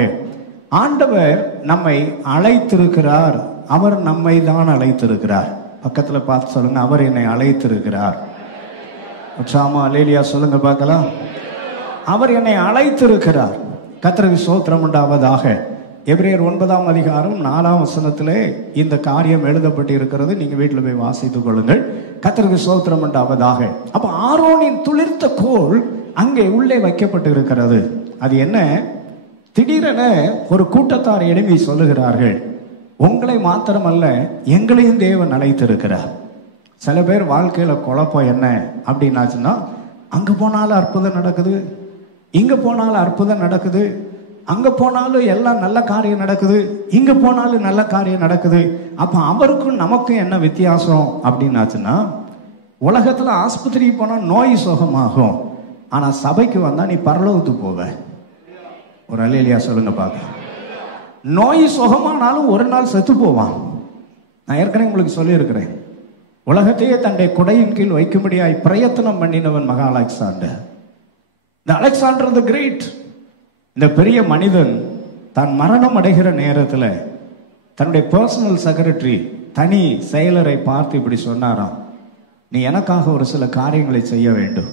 ஆண்டவர் நம்மை அழைத்திருக்கிறார். அவர் நம்மை தான் அழைத்திருக்கிறார். பக்கத்துல பார்த்து சொல்லுங்க, அவர் என்னை அழைத்திருக்கிறார். அல்லேலூயா சொல்லுங்க பார்க்கலாம். அவர் என்னை அழைத்திருக்கிறார். கர்த்தருக்கு ஸ்தோத்திரம் உண்டாவதாக. எபிரேயர் 9ஆம் அதிகாரம் 4ஆம் வசனத்திலே இந்த காரியம் எழுதப்பட்டு இருக்கிறது. நீங்க வீட்டில் போய் வாசித்துக் கொள்ளுங்கள். கர்த்தருக்கு ஸ்தோத்திரம் உண்டாவதாக. அப்ப ஆரோனின் துளிர்த்த கோல் அங்கே உள்ளே வைக்கப்பட்டு இருக்கிறது. அது என்ன? திடீரென ஒரு கூட்டத்தார் எழுப்பி சொல்லுகிறார்கள், உங்களை மாத்திரமல்ல எங்களையும் தேவன் அழைத்திருக்கிறார். சில பேர் வாழ்க்கையில குழப்பம் என்ன அப்படின்னாச்சுன்னா, அங்க போனாலும் அற்புதம் நடக்குது, இங்க போனாலும் அற்புதம் நடக்குது, அங்க போனாலும் எல்லாம் நல்ல காரியம் நடக்குது, இங்க போனாலும் நல்ல காரியம் நடக்குது. அப்ப அவருக்கும் நமக்கும் என்ன வித்தியாசம் அப்படின்னாச்சுன்னா, உலகத்துல ஆஸ்பத்திரிக்கு போனா நோய் சுகமாகும், ஆனா சபைக்கு வந்தா நீ பரலோகத்துக்கு போவ. ஒரு அல்லேலூயா சொல்லுங்க பார்க்க. நோய் சுகமானாலும் ஒரு நாள் செத்து போவான். நான் ஏற்கனவே உங்களுக்கு சொல்லி இருக்கிறேன், உலகத்தையே தன்னுடைய குடையின் கீழ் வைக்கும்படியாய் பிரயத்தனம் பண்ணினவன் மகா அலெக்சாண்டர். இந்த அலெக்சாண்டர் தி கிரேட், இந்த பெரிய மனிதன் தான் மரணம் அடைகிற நேரத்தில் தன்னுடைய பர்சனல் செக்ரட்டரி தனி செயலரை பார்த்து இப்படி சொன்னாராம், நீ எனக்காக ஒரு சில காரியங்களை செய்ய வேண்டும்.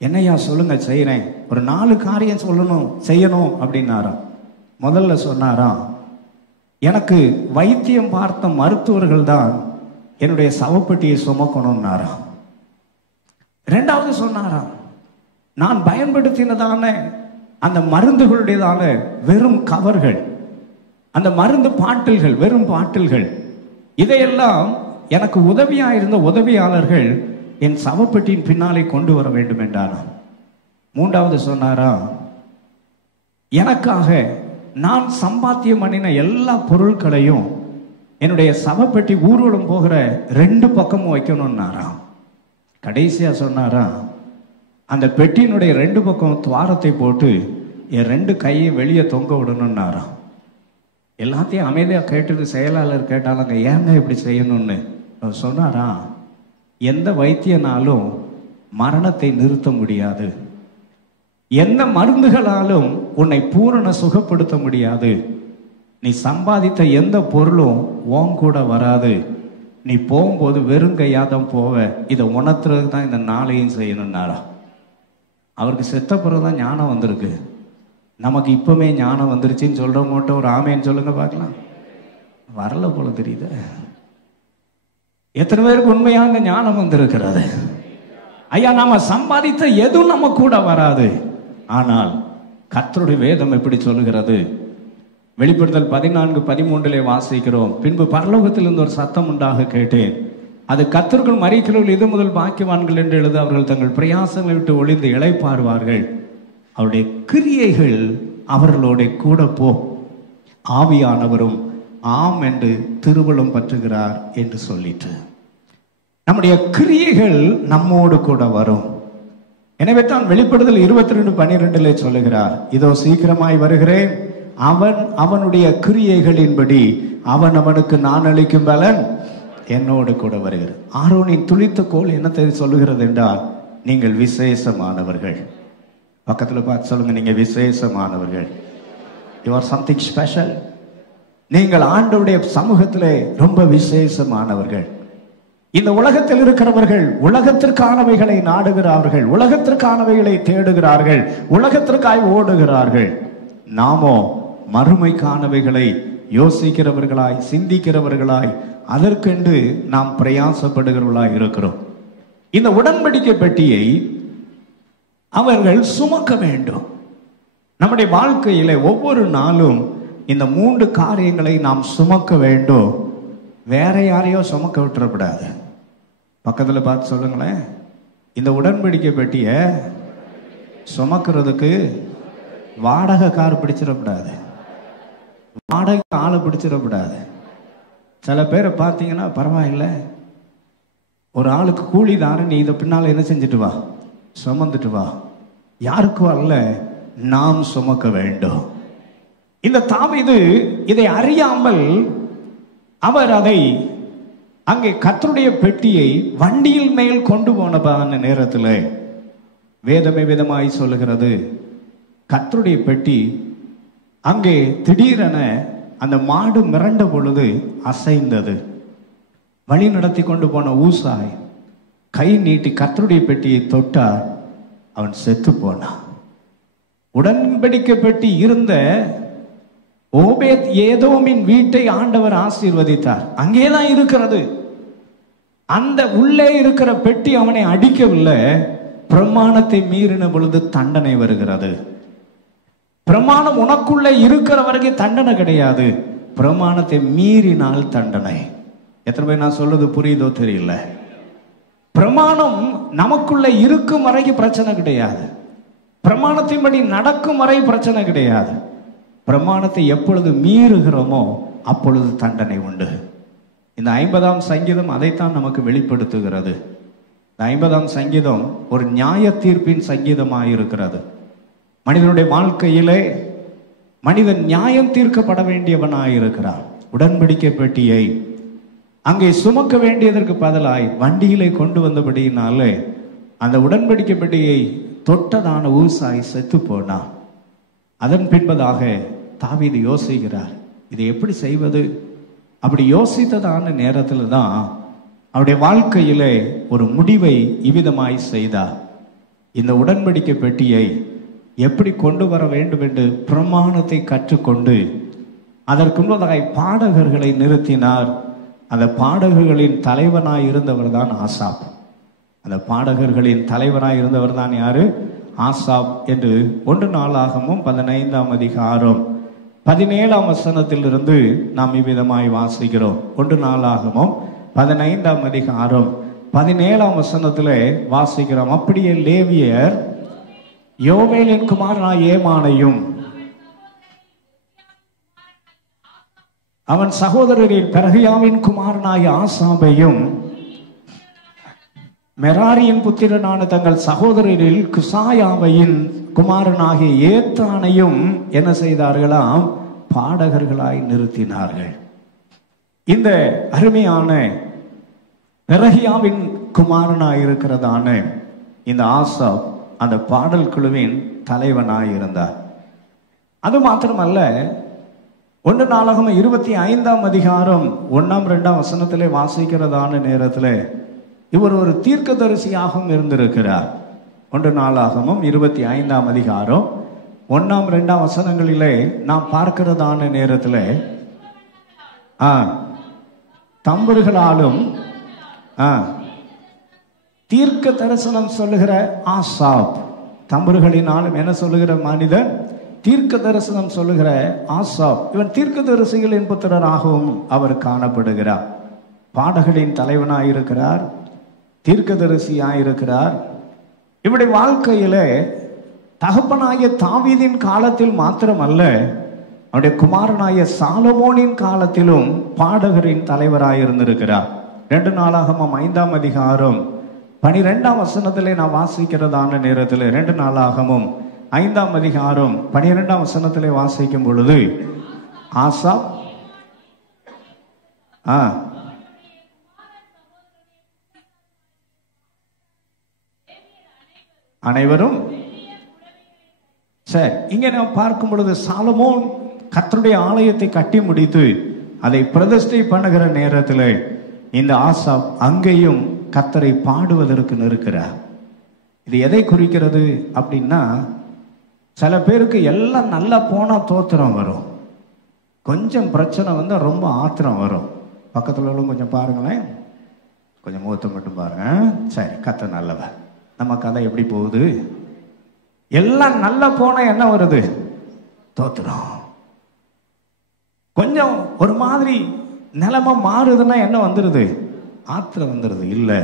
என்னையா சொல்லுங்க, செய்யறேன். ஒரு 4 காரியம் சொல்லணும் செய்யணும் அப்படின்னாராம். முதல்ல சொன்னாராம், எனக்கு வைத்தியம் பார்த்த மருத்துவர்கள் தான் என்னுடைய சவப்பெட்டியை சுமக்கணும்னாராம். 2வது சொன்னாராம், நான் பயன்படுத்தினதான அந்த மருந்துகளுடையதான வெறும் கவர்கள், அந்த மருந்து பாட்டில்கள், வெறும் பாட்டில்கள், இதையெல்லாம் எனக்கு உதவியா இருந்த உதவியாளர்கள் என் சவப்பெட்டியின் பின்னாலே கொண்டு வர வேண்டும் என்றாராம். 3வது சொன்னாரா, எனக்காக நான் சம்பாத்தியம் பண்ணின எல்லா பொருட்களையும் என்னுடைய சவப்பெட்டி ஊர்வலம் போகிற 2 பக்கமும் வைக்கணும்னாராம். கடைசியா சொன்னாரா, அந்த பெட்டியினுடைய 2 பக்கம் துவாரத்தை போட்டு என் 2 கையை வெளியே தொங்க விடணும்னாராம். எல்லாத்தையும் அமைதியாக கேட்டுட்டு செயலாளர் கேட்டாலங்க, ஏங்க இப்படி செய்யணும்னு சொன்னாரா, எந்த வைத்தியனாலும் மரணத்தை நிறுத்த முடியாது, எந்த மருந்துகளாலும் உன்னை பூரண சுகப்படுத்த முடியாது, நீ சம்பாதித்த எந்த பொருளும் உன் கூட வராது, நீ போகும்போது வெறுங்கையாதான் போவ, இதை உணர்த்துறது தான் இந்த நாளையும் செய்யணும்னாரா. அவருக்கு செத்த பிறகுதான் ஞானம் வந்திருக்கு. நமக்கு இப்பவுமே ஞானம் வந்துருச்சுன்னு சொல்றவங்ககிட்ட ஒரு ஆமேன்னு சொல்லுங்க பார்க்கலாம். வரல போல தெரியுது. எத்தனை பேருக்கு உண்மையா இந்த ஞானம் வந்திருக்கிறது? ஐயா, நாம சம்பாதித்த எதுவும் நம்ம கூட வராது. ஆனால் கர்த்தருடைய வேதம் எப்படி சொல்லுகிறது? வெளிப்படுத்தல் 14:13 வாசிக்கிறோம், பின்பு பரலோகத்திலிருந்து ஒரு சத்தம் உண்டாக கேட்டேன், அது கர்த்தருக்குள் மரிக்கிறவர்கள் இது முதல் பாக்கியவான்கள் என்று எழுத, அவர்கள் தங்கள் பிரயாசங்களை விட்டு ஒளிந்து இளைப்பாறுவார்கள், அவருடைய கிரியைகள் அவர்களோட கூட போ, ஆவியானவரும் ஆம் என்று திருவள்ளுவம் பற்றுகிறார் என்று சொல்லிட்டு, நம்முடைய கிரியைகள் நம்மோடு கூட வரும். எனவே தான் வெளிப்படுதல் 22:12 சொல்லுகிறார், இதோ சீக்கிரமாய் வருகிறேன், அவனுடைய கிரியைகளின்படி அவனுக்கு நான் அளிக்கும் பலன் என்னோடு கூட வருகிறது. ஆரோனின் துளித்த கோல் என்னத்தை சொல்லுகிறது என்றால், நீங்கள் விசேஷமானவர்கள். பக்கத்தில் பார்த்து சொல்லுங்க, நீங்க விசேஷமானவர்கள். You are something special. நீங்கள் ஆண்டவருடைய சமூகத்திலே ரொம்ப விசேஷமானவர்கள். இந்த உலகத்தில் இருக்கிறவர்கள் உலகத்திற்கானவைகளை நாடுகிறார்கள், உலகத்திற்கானவைகளை தேடுகிறார்கள், உலகத்திற்காய் ஓடுகிறார்கள். நாமோ மறுமைக்கானவைகளை யோசிக்கிறவர்களாய், சிந்திக்கிறவர்களாய், அதற்கென்று நாம் பிரயாசப்படுகிறவர்களாய் இருக்கிறோம். இந்த உடன்படிக்கை பெட்டியை அவர்கள் சுமக்க வேண்டும். நம்முடைய வாழ்க்கையில ஒவ்வொரு நாளும் இந்த 3 காரியங்களை நாம் சுமக்க வேண்டும். வேற யாரையோ சுமக்க விட்டுறக்கூடாது. பக்கத்தில் பார்த்து சொல்லுங்களேன், இந்த உடன்படிக்கை பெட்டியை சுமக்கிறதுக்கு வாடகை கார் பிடிச்சிடக்கூடாது, வாடகை ஆளை பிடிச்சிடக்கூடாது. சில பேரை பார்த்தீங்கன்னா பரவாயில்ல, ஒரு ஆளுக்கு கூலி தானே, நீ இதை பின்னால் என்ன செஞ்சுட்டு வா, சுமந்துட்டு வா. யாருக்கும் அல்ல, நாம் சுமக்க வேண்டும். இந்த தாவீது இதை அறியாமல் அவர் அதை அங்கே கர்த்தருடைய பெட்டியை வண்டியில் மேல் கொண்டு போன நேரத்தில் வேதமே விதமாய் சொல்லுகிறது, கர்த்தருடைய பெட்டி அங்கே திடீரென அந்த மாடு மிரண்ட பொழுது அசைந்தது. வழி நடத்தி கொண்டு போன ஊசாய் கை நீட்டி கர்த்தருடைய பெட்டியை தொட்டார், அவன் செத்து போனான். உடன்படிக்கை பெட்டி இருந்த ஓபேத் ஏதோமின் வீட்டை ஆண்டவர் ஆசீர்வதித்தார். அங்கேதான் இருக்கிறது. அந்த உள்ளே இருக்கிற பெட்டி அவனை அடிக்கவில்லை. பிரமாணத்தை மீறின பொழுது தண்டனை வருகிறது. பிரமாணம் உனக்குள்ளே இருக்கிற வரைக்கும் தண்டனை கிடையாது, பிரமாணத்தை மீறினால் தண்டனை. எத்தனை பேர் நான் சொல்றது புரியுதோ தெரியல. பிரமாணம் நமக்குள்ள இருக்கும் வரைக்கும் பிரச்சனை கிடையாது, பிரமாணத்தின்படி நடக்கும் வரை பிரச்சனை கிடையாது. பிரமாணத்தை எப்பொழுது மீறுகிறோமோ அப்பொழுது தண்டனை உண்டு. இந்த 50ஆம் சங்கீதம் அதைத்தான் நமக்கு வெளிப்படுத்துகிறது. இந்த 50ஆம் சங்கீதம் ஒரு நியாய தீர்ப்பின் சங்கீதமாயிருக்கிறது. மனிதனுடைய வாழ்க்கையிலே மனிதன் நியாயம் தீர்க்கப்பட வேண்டியவனாயிருக்கிறான். உடன்படிக்கை பெட்டியை அங்கே சுமக்க வேண்டியதற்கு பதிலாய் வண்டியிலே கொண்டு வந்தபடியினாலே அந்த உடன்படிக்கை பெட்டியை தொட்டதான ஊசாய் செத்து போனான். அதன் பின்பதாக தாவீது யோசிக்கிறார், இதை எப்படி செய்வது. அப்படி யோசித்ததான நேரத்தில் தான் அவருடைய வாழ்க்கையிலே ஒரு முடிவை இவ்விதமாய் செய்தார். இந்த உடன்படிக்கை பெட்டியை எப்படி கொண்டு வர வேண்டும் என்று பிரமாணத்தை கற்றுக்கொண்டு அதற்கு முன்பதாக பாடகர்களை நிறுத்தினார். அந்த பாடகர்களின் தலைவனாய் இருந்தவர் தான் ஆசாப். அந்த பாடகர்களின் தலைவனாய் இருந்தவர் தான் யாரு? ஆசாப் என்று 1 நாளாகமும் 15ஆம் அதிகாரம் 17ஆம் வசனத்திலிருந்து நாம் இவ்விதமாய் வாசிக்கிறோம். 1 நாளாகமும் 15ஆம் அதிகாரம் 17ஆம் வசனத்திலே வாசிக்கிறோம். அப்படியே லேவியர் யோவேலின் குமாரனாய் ஏமானையும் அவன் சகோதரரில் பெரகியாவின் குமாரனாய் ஆசாபையும் மெராரியின் புத்திரனான தங்கள் சகோதரரில் குசாயாவையின் குமாரனாகிய ஏத்தானையும் என்ன செய்தார்களாம்? பாடகர்களாய் நிறுத்தினார்கள். இந்த அருமையான பெரகியாவின் குமாரனாய் இருக்கிறதான இந்த ஆசாப் அந்த பாடல் குழுவின் தலைவனாய் இருந்தார். அது மாத்திரமல்ல, 1 நாளாகமம் 25ஆம் அதிகாரம் 1ஆம் 2ஆம் வசனத்திலே வாசிக்கிறதான நேரத்தில் இவர் ஒரு தீர்க்கதரிசியாகவும் இருந்திருக்கிறார். 1 நாளாகமம் 25ஆம் அதிகாரம் 1ஆம் 2ஆம் வசனங்களிலே நாம் பார்க்கிறதான நேரத்தில் தம்புர்களாலும் தீர்க்க தரிசனம் சொல்லுகிற ஆசாப், தம்புகளினாலும் என்ன சொல்லுகிற மனிதன்? தீர்க்க தரிசனம் சொல்லுகிற ஆசாப். இவன் தீர்க்க தரிசிகளின் புத்திரராகவும் அவர் காணப்படுகிறார். பாடகளின் தலைவனாயிருக்கிறார், தீர்க்கதரிசியாயிருக்கிறார். இவருடைய வாழ்க்கையில தகப்பனாகிய தாவீதின் காலத்தில் மாத்திரமல்ல, அவருடைய குமாரனாகிய சாலமோனின் காலத்திலும் பாடகரின் தலைவராயிருந்திருக்கிறார். 2 நாளாகமம் 5ஆம் அதிகாரம் 12ஆம் வசனத்திலே நான் வாசிக்கிறதான நேரத்தில் 2 நாளாகமும் 5ஆம் அதிகாரம் 12ஆம் வசனத்திலே வாசிக்கும் பொழுது ஆசாப் அனைவரும் சரி. இங்க நாம் பார்க்கும் பொழுது சாலமோன் கர்த்தருடைய ஆலயத்தை கட்டி முடித்து அதை பிரதிஷ்டை பண்ணுகிற நேரத்தில் இந்த ஆசாப் அங்கேயும் கர்த்தரை பாடுவதற்கு நிற்கிறார். இது எதை குறிக்கிறது அப்படின்னா, சில பேருக்கு எல்லாம் நல்லா போனா தோத்திரம் வரும், கொஞ்சம் பிரச்சனை வந்தா ரொம்ப ஆத்திரம் வரும். பக்கத்துல உள்ள கொஞ்சம் பாருங்களேன், கொஞ்சம் முகத்தை மட்டும் பாருங்க. சரி, கர்த்தர் நல்லவர். நம்ம கதை எப்படி போகுது? எல்லாம் நல்லா போனா என்ன வருது? தோத்திரம். கொஞ்சம் ஒரு மாதிரி நிலைமை மாறுதுன்னா என்ன வந்துருது? ஆத்திரம் வந்துருது. இல்லை,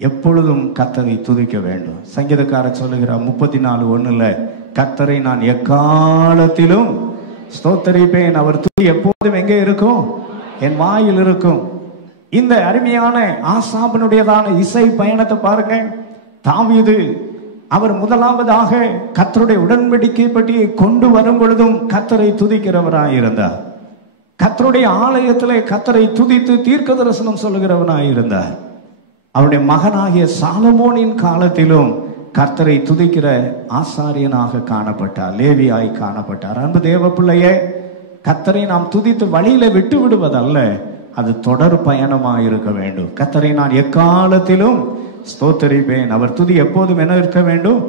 எப்பொழுதும் கர்த்தரை துதிக்க வேண்டும். சங்கீதக்காரர் சொல்லுகிறார் 34:1, கர்த்தரை நான் எக்காலத்திலும் ஸ்தோத்தரிப்பேன், அவர் துதி எப்போதும் எங்கே இருக்கும்? என் வாயில் இருக்கும். இந்த அருமையான ஆசாபனுடையதான இசை பயணத்தை பாருங்க. தாவீது அவர் முதலாவதாக கர்த்தருடைய உடன்படிக்கை பற்றியை கொண்டு வரும் பொழுதும் கர்த்தரை துதிக்கிறவராயிருந்தார். கர்த்தருடைய ஆலயத்திலே கர்த்தரை துதித்து தீர்க்க தரிசனம் சொல்லுகிறவனாயிருந்தார். அவருடைய மகனாகிய சாலமோனின் காலத்திலும் கர்த்தரை துதிக்கிற ஆசாரியனாக காணப்பட்டார், லேவியாய் காணப்பட்டார். அன்பு தேவ பிள்ளையே, கர்த்தரை நாம் துதித்து வழியில விட்டு விடுவதல்ல, அது தொடர் பயணமாக இருக்க வேண்டும். கர்த்தரை நான் எக்காலத்திலும் ஸ்தோத்தரிப்பேன், அவர் துதி எப்போதும் என்ன இருக்க வேண்டும்?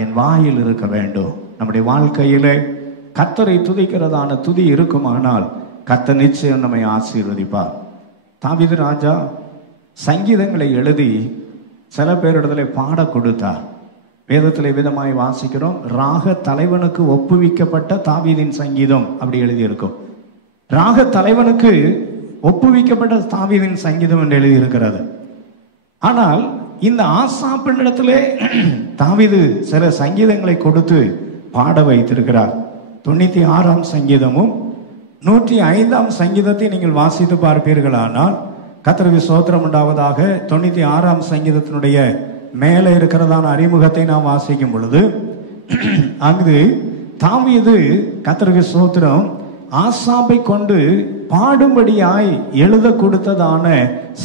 என் வாயில் இருக்க வேண்டும். நம்முடைய வாழ்க்கையிலே கர்த்தரை துதிக்கிறதான துதி இருக்குமானால் கர்த்தர் நிச்சயம் நம்மை ஆசீர்வதிப்பார். தாவீது ராஜா சங்கீதங்களை எழுதி சில பேரிடத்துல பாட கொடுத்தார். வேதத்திலே விதமாய் வாசிக்கிறோம், ராக தலைவனுக்கு ஒப்புவிக்கப்பட்ட தாவீதின் சங்கீதம் அப்படி எழுதியிருக்கும். ராக தலைவனுக்கு ஒப்புவிக்கப்பட்ட தாவீதின் சங்கீதம் என்று எழுதியிருக்கிறது. ஆனால் இந்த ஆசாப்பினிடத்திலே தாவீது சில சங்கீதங்களை கொடுத்து பாட வைத்திருக்கிறார். 96ஆம் சங்கீதமும் 105ஆம் சங்கீதத்தை நீங்கள் வாசித்து பார்ப்பீர்களானால் கர்த்தருக்கு ஸ்தோத்திரம் உண்டாவதாக. 96ஆம் சங்கீதத்தினுடைய மேலே இருக்கிறதான அறிமுகத்தை நாம் வாசிக்கும் பொழுது அங்கு தாவீது கர்த்தருக்கு ஸ்தோத்திரம் ஆசாப்பை கொண்டு பாடும்படியாய் எழுத கொடுத்ததான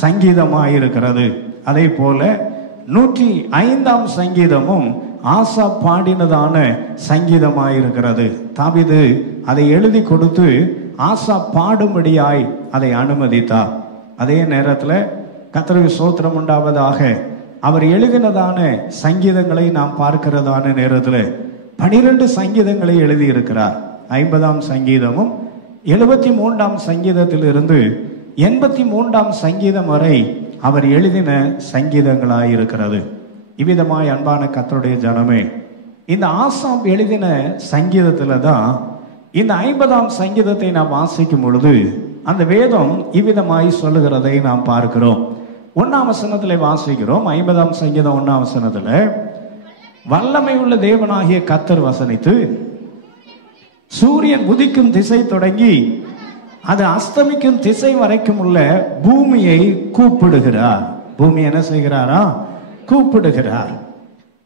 சங்கீதமாயிருக்கிறது. அதே போல 105ஆம் சங்கீதமும் ஆசா பாடினதான சங்கீதமாயிருக்கிறது. தாவீது அதை எழுதி கொடுத்து ஆசா பாடும்படியாய் அதை அனுமதித்தார். அதே நேரத்தில் கர்த்தருக்கு ஸ்தோத்திரம் உண்டாவதாக அவர் எழுதினதான சங்கீதங்களை நாம் பார்க்கிறதான நேரத்தில் 12 சங்கீதங்களை எழுதி இருக்கிறார். 50ஆம் சங்கீதமும் 73ஆம் சங்கீதத்திலிருந்து 83ஆம் சங்கீதம் வரை அவர் எழுதின சங்கீதங்களாயிருக்கிறது. இவ்விதமாய் அன்பான கர்த்தருடைய ஜனமே, இந்த ஆசாப் எழுதின சங்கீதத்துல தான் இந்த 50ஆம் சங்கீதத்தை நாம் வாசிக்கும் பொழுது அந்த வேதம் இவ்விதமாய் சொல்லுகிறதை நாம் பார்க்கிறோம். 1ஆம் வசனத்திலே வாசிக்கிறோம். 50ஆம் சங்கீதம் 1ஆம் வசனத்துல, வல்லமை உள்ள தேவனாகிய கர்த்தர் வசனித்து சூரியன் உதிக்கும் திசை தொடங்கி அது அஸ்தமிக்கும் திசை வரைக்கும் உள்ள பூமியை கூப்பிடுகிறார். பூமி என்ன செய்கிறாரா? கூப்பிடுகிறார்.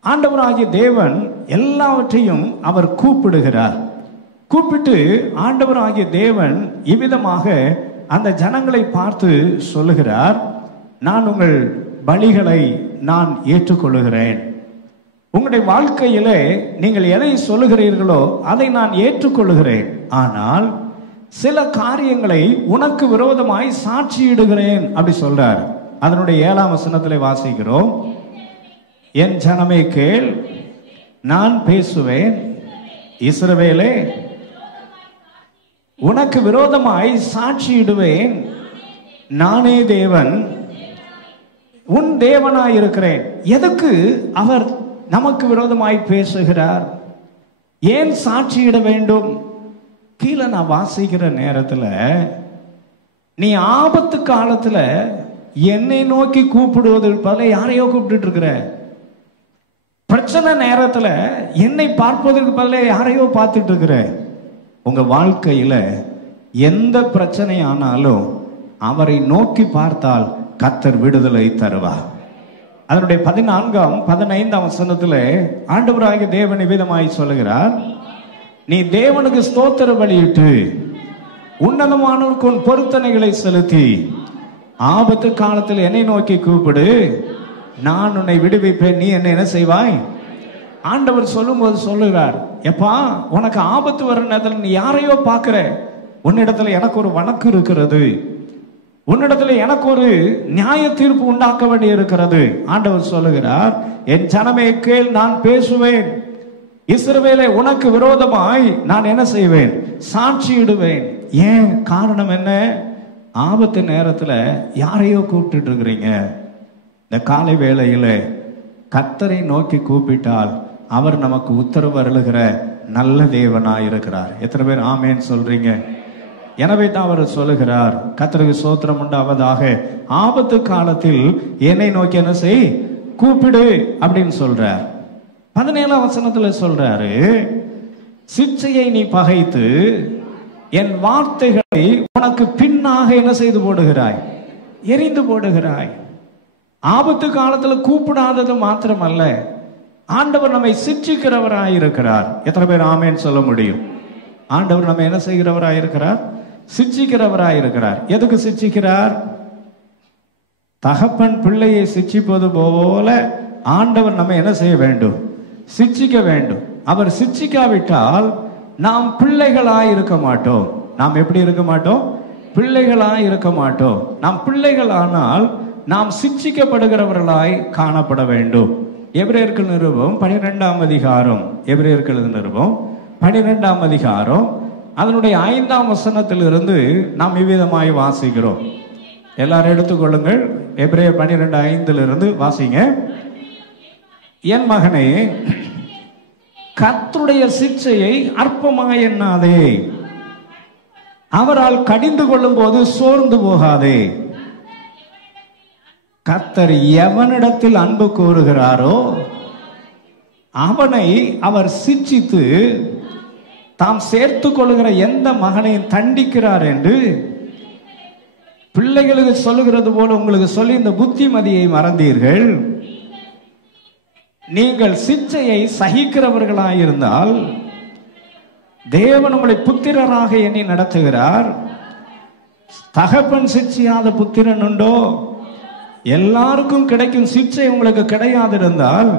ஆண்டவராகிய தேவன் எல்லாவற்றையும் அவர் கூப்பிடுகிறார். கூப்பிட்டு ஆண்டவராகிய தேவன் இவ்விதமாக அந்த ஜனங்களை பார்த்து சொல்லுகிறார், நான் உங்கள் பலிகளை நான் ஏற்றுக்கொள்ளுகிறேன். உங்களுடைய வாழ்க்கையிலே நீங்கள் எதை சொல்லுகிறீர்களோ அதை நான் ஏற்றுக்கொள்ளுகிறேன். ஆனால் சில காரியங்களை உனக்கு விரோதமாய் சாட்சியிடுகிறேன் அப்படி சொல்றார். அதனுடைய 7ஆம் வசனத்திலே வாசிக்கிறோம், என் ஜனமே கேள், நான் பேசுவேன், இஸ்ரவேலே உனக்கு விரோதமாய் சாட்சியிடுவேன், நானே தேவன் உன் தேவனாய் இருக்கிறேன். எதுக்கு அவர் நமக்கு விரோதமாய் பேசுகிறார்? ஏன் சாட்சியிட வேண்டும்? கீழே நான் வாசிக்கிற நேரத்தில், நீ ஆபத்து காலத்துல என்னை நோக்கி கூப்பிடுவதற்கு பதிலாக யாரையோ கூப்பிட்டு இருக்கிற, பிரச்சனை நேரத்துல என்னை பார்ப்பதற்கு பதிலாக யாரையோ பார்த்துட்டு இருக்கிற. உங்க வாழ்க்கையில எந்த பிரச்சனை ஆனாலும் அவரை நோக்கி பார்த்தால் கர்த்தர் விடுதலை தருவார். அதனுடைய 14ஆம் 15ஆம் வசனத்தில் ஆண்டவராகிய தேவன் விதமாய் சொல்லுகிறார், நீ தேவனுக்கு ஸ்தோத்திர பலியிட்டு உன்னதமானவருக்கு உன் பொருத்தனைகளை செலுத்தி ஆபத்து காலத்தில் என்னை நோக்கி கூப்பிடு, நான் உன்னை விடுவிப்பேன், நீ என்ன செய்வாய். ஆண்டவர் சொல்லும் போது சொல்லுகிறார், எப்பா உனக்கு ஆபத்து வர நேரத்தில் நீ யாரையோ பார்க்கிற, உன்னிடத்துல எனக்கு ஒரு வழக்கு இருக்கிறது, உன்னிடத்துல எனக்கு ஒரு நியாய தீர்ப்பு உண்டாக்க வேண்டி இருக்கிறது. ஆண்டவர் சொல்லுகிறார், என் ஜனமே கேள், நான் பேசுவேன், இஸ்ரவேலே உனக்கு விரோதமாய் நான் என்ன செய்வேன், சாட்சியிடுவேன். ஏன் காரணம் என்ன? ஆபத்து நேரத்துல யாரையோ கூப்பிட்டு இருக்கிறீங்க. இந்த காலை வேளையில கர்த்தரை நோக்கி கூப்பிட்டால் அவர் நமக்கு உத்தரவு அருளுகிற நல்ல தேவனாய் இருக்கிறார். எத்தனை பேர் ஆமேன்னு சொல்றீங்க? எனவே தான் அவர் சொல்லுகிறார், கர்த்தருக்கு ஸ்தோத்திரம் உண்டாவதாக, ஆபத்து காலத்தில் என்னை நோக்கி என்ன செய், கூப்பிடு அப்படின்னு சொல்றார். 17ஆம் வசனத்துல சொல்றாரு, சிற்சையை நீ பகைத்து என் வார்த்தைகளை உனக்கு பின்னாக என்ன செய்து போடுகிறாய், எரிந்து போடுகிறாய். ஆபத்து காலத்துல கூப்பிடாதது மாத்திரமல்ல, ஆண்டவர் நம்மை சிட்சிக்கிறவராயிருக்கிறார். எத்தனை பேர் ஆமேன்னு சொல்ல முடியும்? ஆண்டவர் நம்ம என்ன செய்கிறவராயிருக்கிறார், சிட்சிக்கிறவராயிருக்கிறார். எதுக்கு சிட்சிக்கிறார்? தகப்பன் பிள்ளையை சிட்சிப்பது போல ஆண்டவர் நம்ம என்ன செய்ய வேண்டும், சிட்சிக்க வேண்டும். அவர் சிட்சிக்காவிட்டால் நாம் பிள்ளைகளாய் இருக்க மாட்டோம். நாம் எப்படி இருக்க மாட்டோம்? பிள்ளைகளாய் இருக்க மாட்டோம். நாம் பிள்ளைகள் ஆனால் நாம் சிட்சிக்கப்படுகிறவர்களாய் காணப்பட வேண்டும். எபிரேயர்கள் நிருபம் 12ஆம் அதிகாரம், எபிரேயர்கள் நிருபம் 12ஆம் அதிகாரம் அதனுடைய 5ஆம் வசனத்திலிருந்து நாம் இவ்விதமாய் வாசிக்கிறோம். எல்லாரும் எடுத்துக்கொள்ளுங்கள். எபிரேயர் 12:5 வாசிங்க. என் மகனே, கர்த்தருடைய சிட்சையை அற்பமாய் எண்ணாதே, அவரால் கடிந்து கொள்ளும் போது சோர்ந்து போகாதே. கர்த்தர் எவனிடத்தில் அன்பு கூறுகிறாரோ அவனை அவர் சிட்சித்து தாம் சேர்த்து கொள்ளுகிற எந்த மகனையும் தண்டிக்கிறார் என்று பிள்ளைகளுக்கு சொல்லுகிறது போல உங்களுக்கு சொல்லி இந்த புத்திமதியை மறந்தீர்கள். நீங்கள் சிட்சையை சகிக்கிறவர்களாயிருந்தால் தேவன் உங்களை புத்திரராக எண்ணி நடத்துகிறார். தகப்பன் சிட்சியாத புத்திரன் உண்டோ? எல்லாருக்கும் கிடைக்கும் சிட்சை உங்களுக்கு கிடையாதிருந்தால்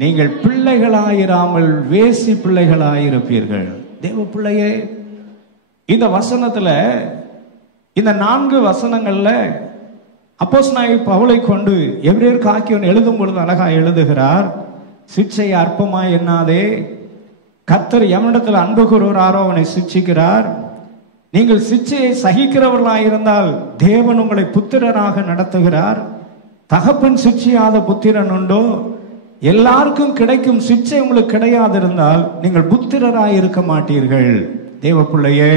நீங்கள் பிள்ளைகளாயிராமல் வேசி பிள்ளைகளாயிருப்பீர்கள். தேவ பிள்ளையே, இந்த வசனத்துல, இந்த 4 வசனங்கள்ல அப்போஸ்தலனாகிய பவுலை கொண்டு எபிரேயருக்கு ஆக்கியோன் எழுதும் பொழுது அழகா எழுதுகிறார், சிட்சையை அற்பமாய் எண்ணாதே, கர்த்தர் எவனிடத்தில் அன்பு கூறுகிறாரோ அவனை சிட்சிக்கிறார். நீங்கள் சிட்சையை சகிக்கிறவர்களாயிருந்தால் தேவன் உங்களை புத்திரராக நடத்துகிறார். தகப்பன் சிட்சியாத புத்திரன் உண்டோ? எல்லாருக்கும் கிடைக்கும் சிட்சை உங்களுக்கு கிடையாதிருந்தால் நீங்கள் புத்திரராய் இருக்க மாட்டீர்கள். தேவ பிள்ளையே,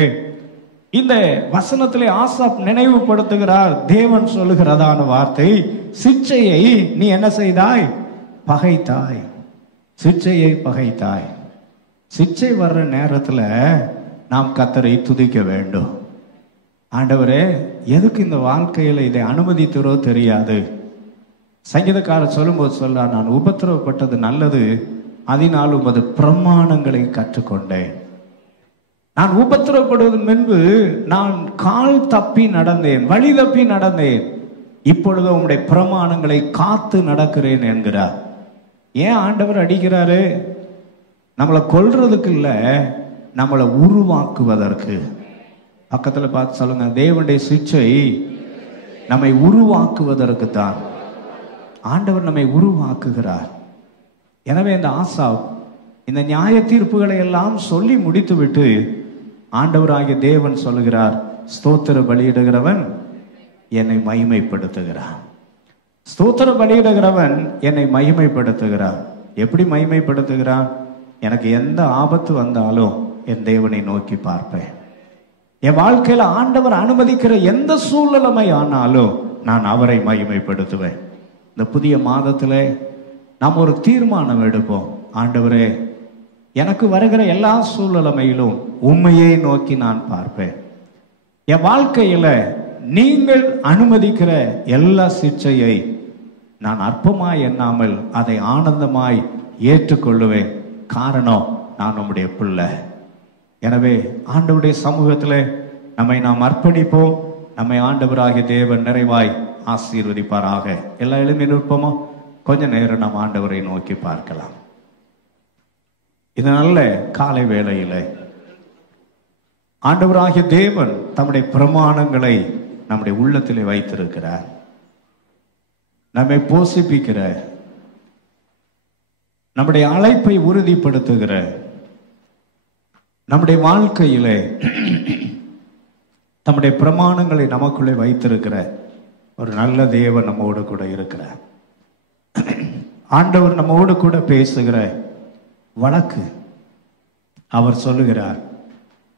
இந்த வசனத்திலே ஆசாப் நினைவுபடுத்துகிறார். தேவன் சொல்லுகிறதான வார்த்தை, சிட்சையை நீ என்ன செய்தாய், பகைத்தாய். சிட்சையை பகைத்தாய். சிட்சை வர்ற நேரத்துல நாம் கர்த்தரை துதிக்க வேண்டும். ஆண்டவரே, எதுக்கு இந்த வாழ்க்கையில இதை அனுமதித்தரோ தெரியாது. சங்கீதக்காரர் சொல்லும்போது சொல்றார், நான் உபத்திரவப்பட்டது நல்லது, அதனால் உமது பிரமாணங்களை கற்றுக்கொண்டேன். நான் உபத்திரவப்படுவதன் முன்பு நான் கால் தப்பி நடந்தேன், வழி தப்பி நடந்தேன், இப்பொழுது உம்முடைய பிரமாணங்களை காத்து நடக்கிறேன் என்கிறார். ஏன் ஆண்டவர் அடிக்கிறாரு? நம்மளை கொல்றதுக்கு இல்ல, நம்மளை உருவாக்குவதற்கு. பக்கத்துல பார்த்து சொல்லுங்க, தேவனுடைய சிட்சை நம்மை உருவாக்குவதற்கு தான். ஆண்டவர் நம்மை உருவாக்குகிறார். எனவே இந்த ஆசாப் இந்த நியாய தீர்ப்புகளை எல்லாம் சொல்லி முடித்து விட்டு ஆண்டவராகிய தேவன் சொல்லுகிறார், ஸ்தோத்திர பலியிடுகிறவன் என்னை மகிமைப்படுத்துகிறான். ஸ்தோத்திர பலியிடுகிறவன் என்னை மகிமைப்படுத்துகிறான். எப்படி மகிமைப்படுத்துகிறான்? எனக்கு எந்த ஆபத்து வந்தாலும் என் தேவனை நோக்கி பார்ப்பேன். என் வாழ்க்கையில ஆண்டவர் அனுமதிக்கிற எந்த சூழ்நிலைமை ஆனாலும் நான் அவரை மகிமைப்படுத்துவேன். இந்த புதிய மாதத்துல நாம் ஒரு தீர்மானம் எடுப்போம். ஆண்டவரே, எனக்கு வருகிற எல்லா சூழ்நிலைமையிலும் உண்மையை நோக்கி நான் பார்ப்பேன். என் வாழ்க்கையில நீங்கள் அனுமதிக்கிற எல்லா சிட்சையை நான் அற்பமாய் எண்ணாமல் அதை ஆனந்தமாய் ஏற்றுக்கொள்ளுவேன். காரணம், நான் உம்முடைய பிள்ளை. எனவே ஆண்டவருடைய சமூகத்தில் நம்மை நாம் அர்ப்பணிப்போம். நம்மை ஆண்டவராகிய தேவன் நிறைவாய் ஆசீர்வதிப்பாராக. எல்லா எளிமை நுட்பமும் கொஞ்ச நேரம் நாம் ஆண்டவரை நோக்கி பார்க்கலாம். இது நல்ல காலை வேளையில் ஆண்டவராகிய தேவன் தம்முடைய பிரமாணங்களை நம்முடைய உள்ளத்திலே வைத்திருக்கிறார். நம்மை போஷிப்பிக்கிற, நம்முடைய அழைப்பை உறுதிப்படுத்துகிற, நம்முடைய வாழ்க்கையிலே நம்முடைய பிரமாணங்களை நமக்குள்ளே வைத்திருக்கிற ஒரு நல்ல தேவன் நம்மோடு கூட இருக்கிறார். ஆண்டவர் நம்மோடு கூட பேசுகிற வழக்கு. அவர் சொல்லுகிறார்,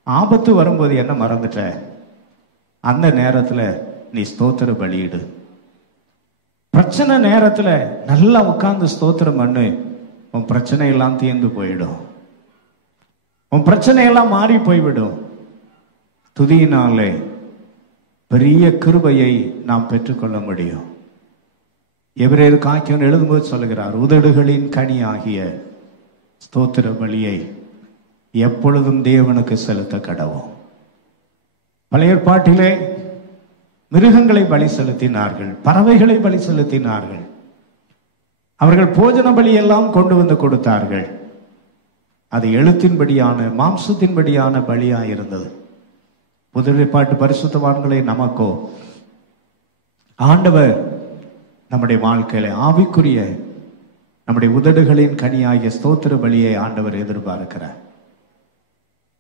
ஆபத்து வரும்போது என்ன மறந்துட்ட, அந்த நேரத்தில் நீ ஸ்தோத்திர பலியிடு. பிரச்சனை நேரத்தில் நல்லா உட்கார்ந்து ஸ்தோத்திரம் பண்ணு, உன் பிரச்சனை எல்லாம் தீர்ந்து போயிடும், உன் பிரச்சனை எல்லாம் மாறி போய்விடும். துதியினாலே பெரிய கிருபையை நாம் பெற்றுக்கொள்ள முடியும். எபிரேயர் காக்கியவன் எழுதும்போது சொல்லுகிறார், உதடுகளின் கனி ஆகிய ஸ்தோத்திர பலியை எப்பொழுதும் தேவனுக்கு செலுத்த கடவோம். பழைய ஏற்பாட்டிலே மிருகங்களை பலி செலுத்தினார்கள், பறவைகளை பலி செலுத்தினார்கள். அவர்கள் போஜன பலி எல்லாம் கொண்டு வந்து கொடுத்தார்கள். அது எழுத்தின்படியான மாம்சத்தின்படியான பலியாக இருந்தது. புது ஏற்பாட்டு பரிசுத்தவான்களை நமக்கோ ஆண்டவர் நம்முடைய வாழ்க்கையில ஆவிக்குரிய நம்முடைய உதடுகளின் கனியாகிய ஸ்தோத்திர பலியை ஆண்டவர் எதிர்பார்க்கிறார்.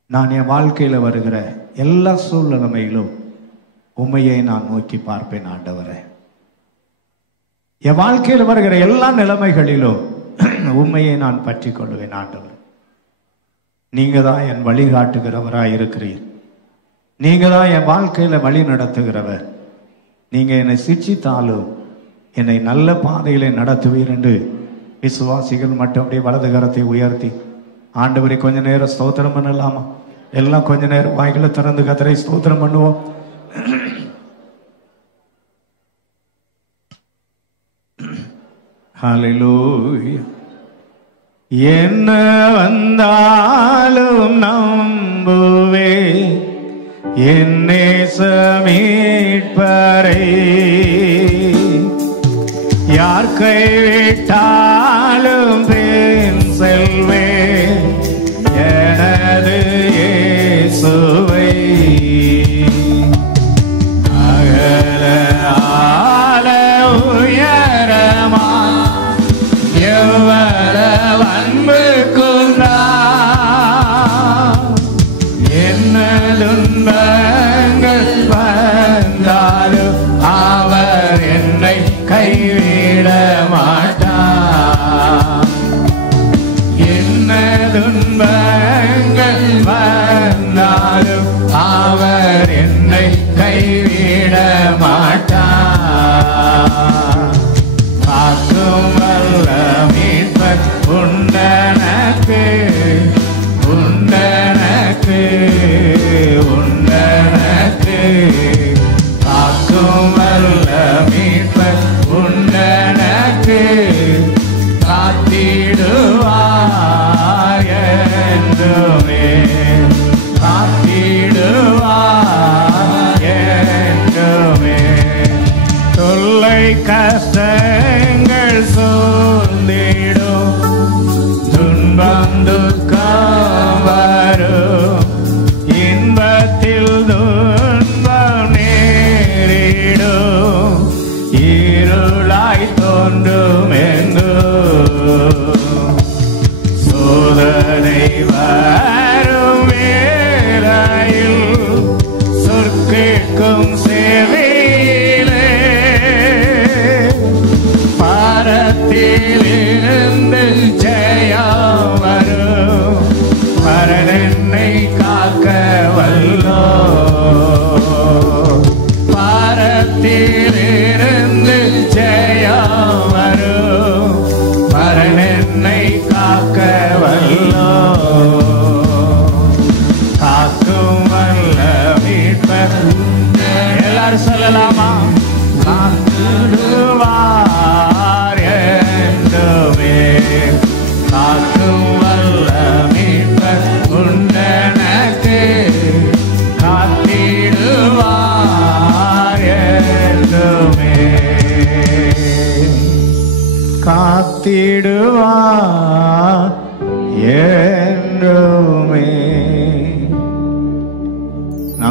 நான் என் வாழ்க்கையில வருகிற எல்லா சூழ்நிலைமையிலும் உண்மையை நான் நோக்கி பார்ப்பேன் ஆண்டவரே. என் வாழ்க்கையில் வருகிற எல்லா நிலைமைகளிலும் உண்மையை நான் பற்றி கொள்வேன் ஆண்டவர். நீங்க தான் என் வழிகாட்டுகிறவராய் இருக்கிறீர். நீங்க தான் என் வாழ்க்கையில வழி நடத்துகிறவர். நீங்க என்னை சிட்சித்தாலும் என்னை நல்ல பாதையிலே நடத்துவீர் என்று விசுவாசிகள் மட்டும் அப்படியே வலது கரத்தை உயர்த்தி ஆண்டவரை கொஞ்ச நேரம் ஸ்தோத்திரம் பண்ணலாமா? எல்லாம் கொஞ்ச நேரம் வாய்களை திறந்து கர்த்தரை ஸ்தோத்திரம் பண்ணுவோம். ஹல்லேலூயா. என்ன வந்தாலும் நம்புவே என் நேசமீட்பரை, யார் கைவிட்டாலும் பின் செல்வே எனது இயேசுவை. அகல ஆல உயரமா எவ்வளவு அன்பு கொண்டா, என்ன துன்பங்கள் வந்தாலும் அவர் என்னை கைவிட மாட்டார். என்ன துன்பங்கள் வந்தாலும் அவர் என்னை கைவிட மாட்டார். காக்கும் வல்ல மீட்பர் உண்டனக்கு, உண்டனக்கு, உண்டனக்கு. காக்கும் வல்ல மீட்பர் உண்டனக்கு, காத்திடுவார் என்றுமே, காத்திடுவார் என்றுமே. தொல்லை கஷ்டங்கள் சூழ்ந்திடும், துன்பம் துக்கம் வரும், இன்பத்தில் துன்பம் நேரிடும், இருளாய் தோன்றும் எங்கும். சோதனை வரும் வேளையில் சொற்கேட்கும் செவியிலே, பாரத்திலிருந்து ஜெயம் வரும், பரன் என்னை காக்க வல்லோ. பாரத்திலிருந்து ஜெயம் வரும், பரன் என்னை காக்க வல்லோ. காக்கும் வல்ல மீட்பர், எல்லாரும் சொல்லலாமா? காத்திடுவார்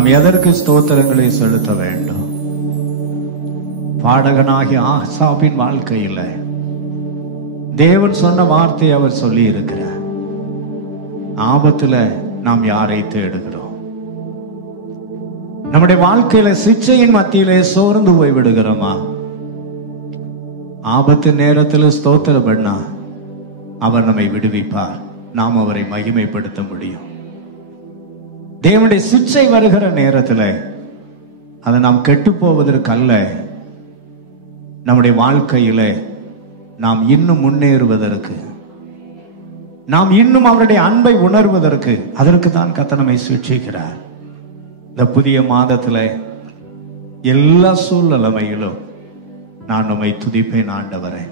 நாம் எதற்கு ஸ்தோத்திரங்களை செலுத்த வேண்டும்? பாடகனாகிய ஆசாபின் வாழ்க்கையில் தேவன் சொன்ன வார்த்தையை அவர் சொல்லி இருக்கிறார். ஆபத்துல நாம் யாரை தேடுகிறோம்? நம்முடைய வாழ்க்கையில சிச்சையின் மத்தியிலே சோர்ந்து போய் விடுகிறோமா? ஆபத்து நேரத்தில் ஸ்தோத்திரம் பண்ணா அவர் நம்மை விடுவிப்பார். நாம் அவரை மகிமைப்படுத்த முடியும். தேவனுடைய சிச்சை வருகிற நேரத்தில் அதை நாம் கெட்டு போவதற்கு அல்ல, நம்முடைய வாழ்க்கையில நாம் இன்னும் முன்னேறுவதற்கு, நாம் இன்னும் அவருடைய அன்பை உணர்வதற்கு, அதற்கு தான் கர்த்தர் நம்மை சிட்சிக்கிறார். இந்த புதிய மாதத்துல எல்லா சூழ்நிலைமையிலும் நான் உம்மை துதிப்பேன் ஆண்டவரே.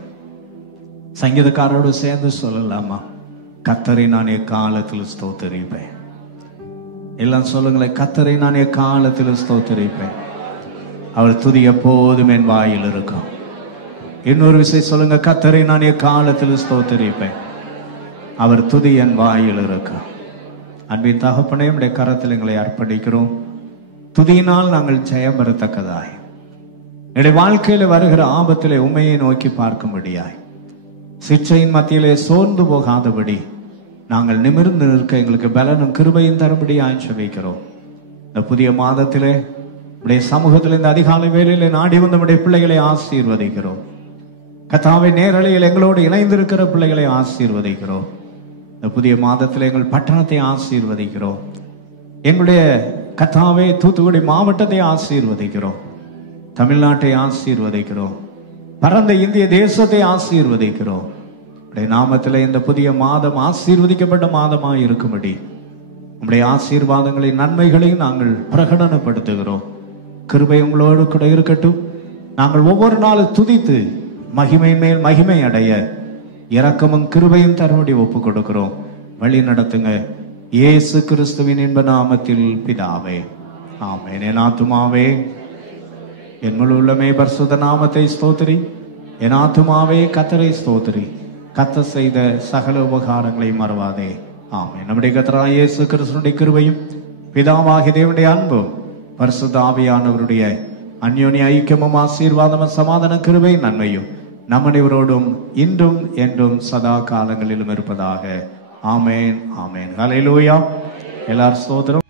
சங்கீதக்காரரோடு சேர்ந்து சொல்லலாமா? கர்த்தரை நான் எக்காலத்தில் ஸ்தோத்தரிப்பேன். எல்லாம் சொல்லுங்களேன், கர்த்தரை நான் எக்காலத்தில் ஸ்தோத்தரிப்பேன். அவர் துதி எப்போதும் என் வாயில் இருக்கும். இன்னொரு விஷயம் சொல்லுங்க, கர்த்தரை நான் எக்காலத்தில் ஸ்தோத்தரிப்பேன். அவர் துதி என் வாயில் இருக்கும். அன்பின் தகப்பனே, நம்முடைய கரத்தில் எங்களை அர்ப்பணிக்கிறோம். துதியினால் நாங்கள் ஜெயம் பெறத்தக்கதாய், என்னுடைய வாழ்க்கையில வருகிற ஆபத்திலே உண்மையை நோக்கி பார்க்கும்படியாய், சிச்சையின் மத்தியிலே சோர்ந்து போகாதபடி நாங்கள் நிமிர்ந்து நிற்க எங்களுக்கு பலனும் கிருபையும் தரும்படியாய் ஜெபிக்கிறோம். இந்த புதிய மாதத்திலே நம்முடைய சமூகத்தில் இந்த அதிகாலை வேளையிலே நாடி வந்து நம்முடைய பிள்ளைகளை ஆசீர்வதிக்கிறோம். கர்த்தாவே, நேரலையில் எங்களோடு இணைந்திருக்கிற பிள்ளைகளை ஆசீர்வதிக்கிறோம். இந்த புதிய மாதத்தில் எங்கள் பட்டணத்தை ஆசீர்வதிக்கிறோம். எங்களுடைய கர்த்தாவே, தூத்துக்குடி மாவட்டத்தை ஆசீர்வதிக்கிறோம். தமிழ்நாட்டை ஆசீர்வதிக்கிறோம். பரந்த இந்திய தேசத்தை ஆசீர்வதிக்கிறோம். நாமத்தில் இந்த புதிய மாதம் ஆசீர்வதிக்கப்பட்ட மாதமாக இருக்கும்படி நம்முடைய ஆசீர்வாதங்களின் நன்மைகளையும் நாங்கள் பிரகடனப்படுத்துகிறோம். கிருபை உங்களோடு கூட இருக்கட்டும். நாங்கள் ஒவ்வொரு நாளும் துதித்து மகிமை மேல் மகிமை அடைய இரக்கமும் கிருபையும் தரும்படி ஒப்புக் கொடுக்கிறோம். வழி நடத்துங்க, இயேசு கிறிஸ்துவின் இன்ப நாமத்தில் பிதாவே, ஆமென். என் ஆத்துமாவே என் முழு உள்ளமே பரிசுத்த நாமத்தை ஸ்தோத்திரி. என் ஆத்துமாவே கர்த்தரை ஸ்தோத்திரி. கர்த்தர் செய்த சகல உபகாரங்களை மறவாதே. ஆமென். நம்முடைய கர்த்தராகிய இயேசு கிறிஸ்துவினுடைய கிருபையும் பிதாவாகிய தேவனுடைய அன்பும் பரிசுத்த ஆவியானவருடைய அந்யோன்ய ஐக்கியமும் ஆசீர்வாதமும் சமாதான கிருபை நன்மையும் நம் அனைவரோடும் இன்றும் என்றும் சதா காலங்களிலும் இருப்பதாக. ஆமென், ஆமென். ஹல்லேலூயா. எல்லாரும் ஸ்தோத்திரம்.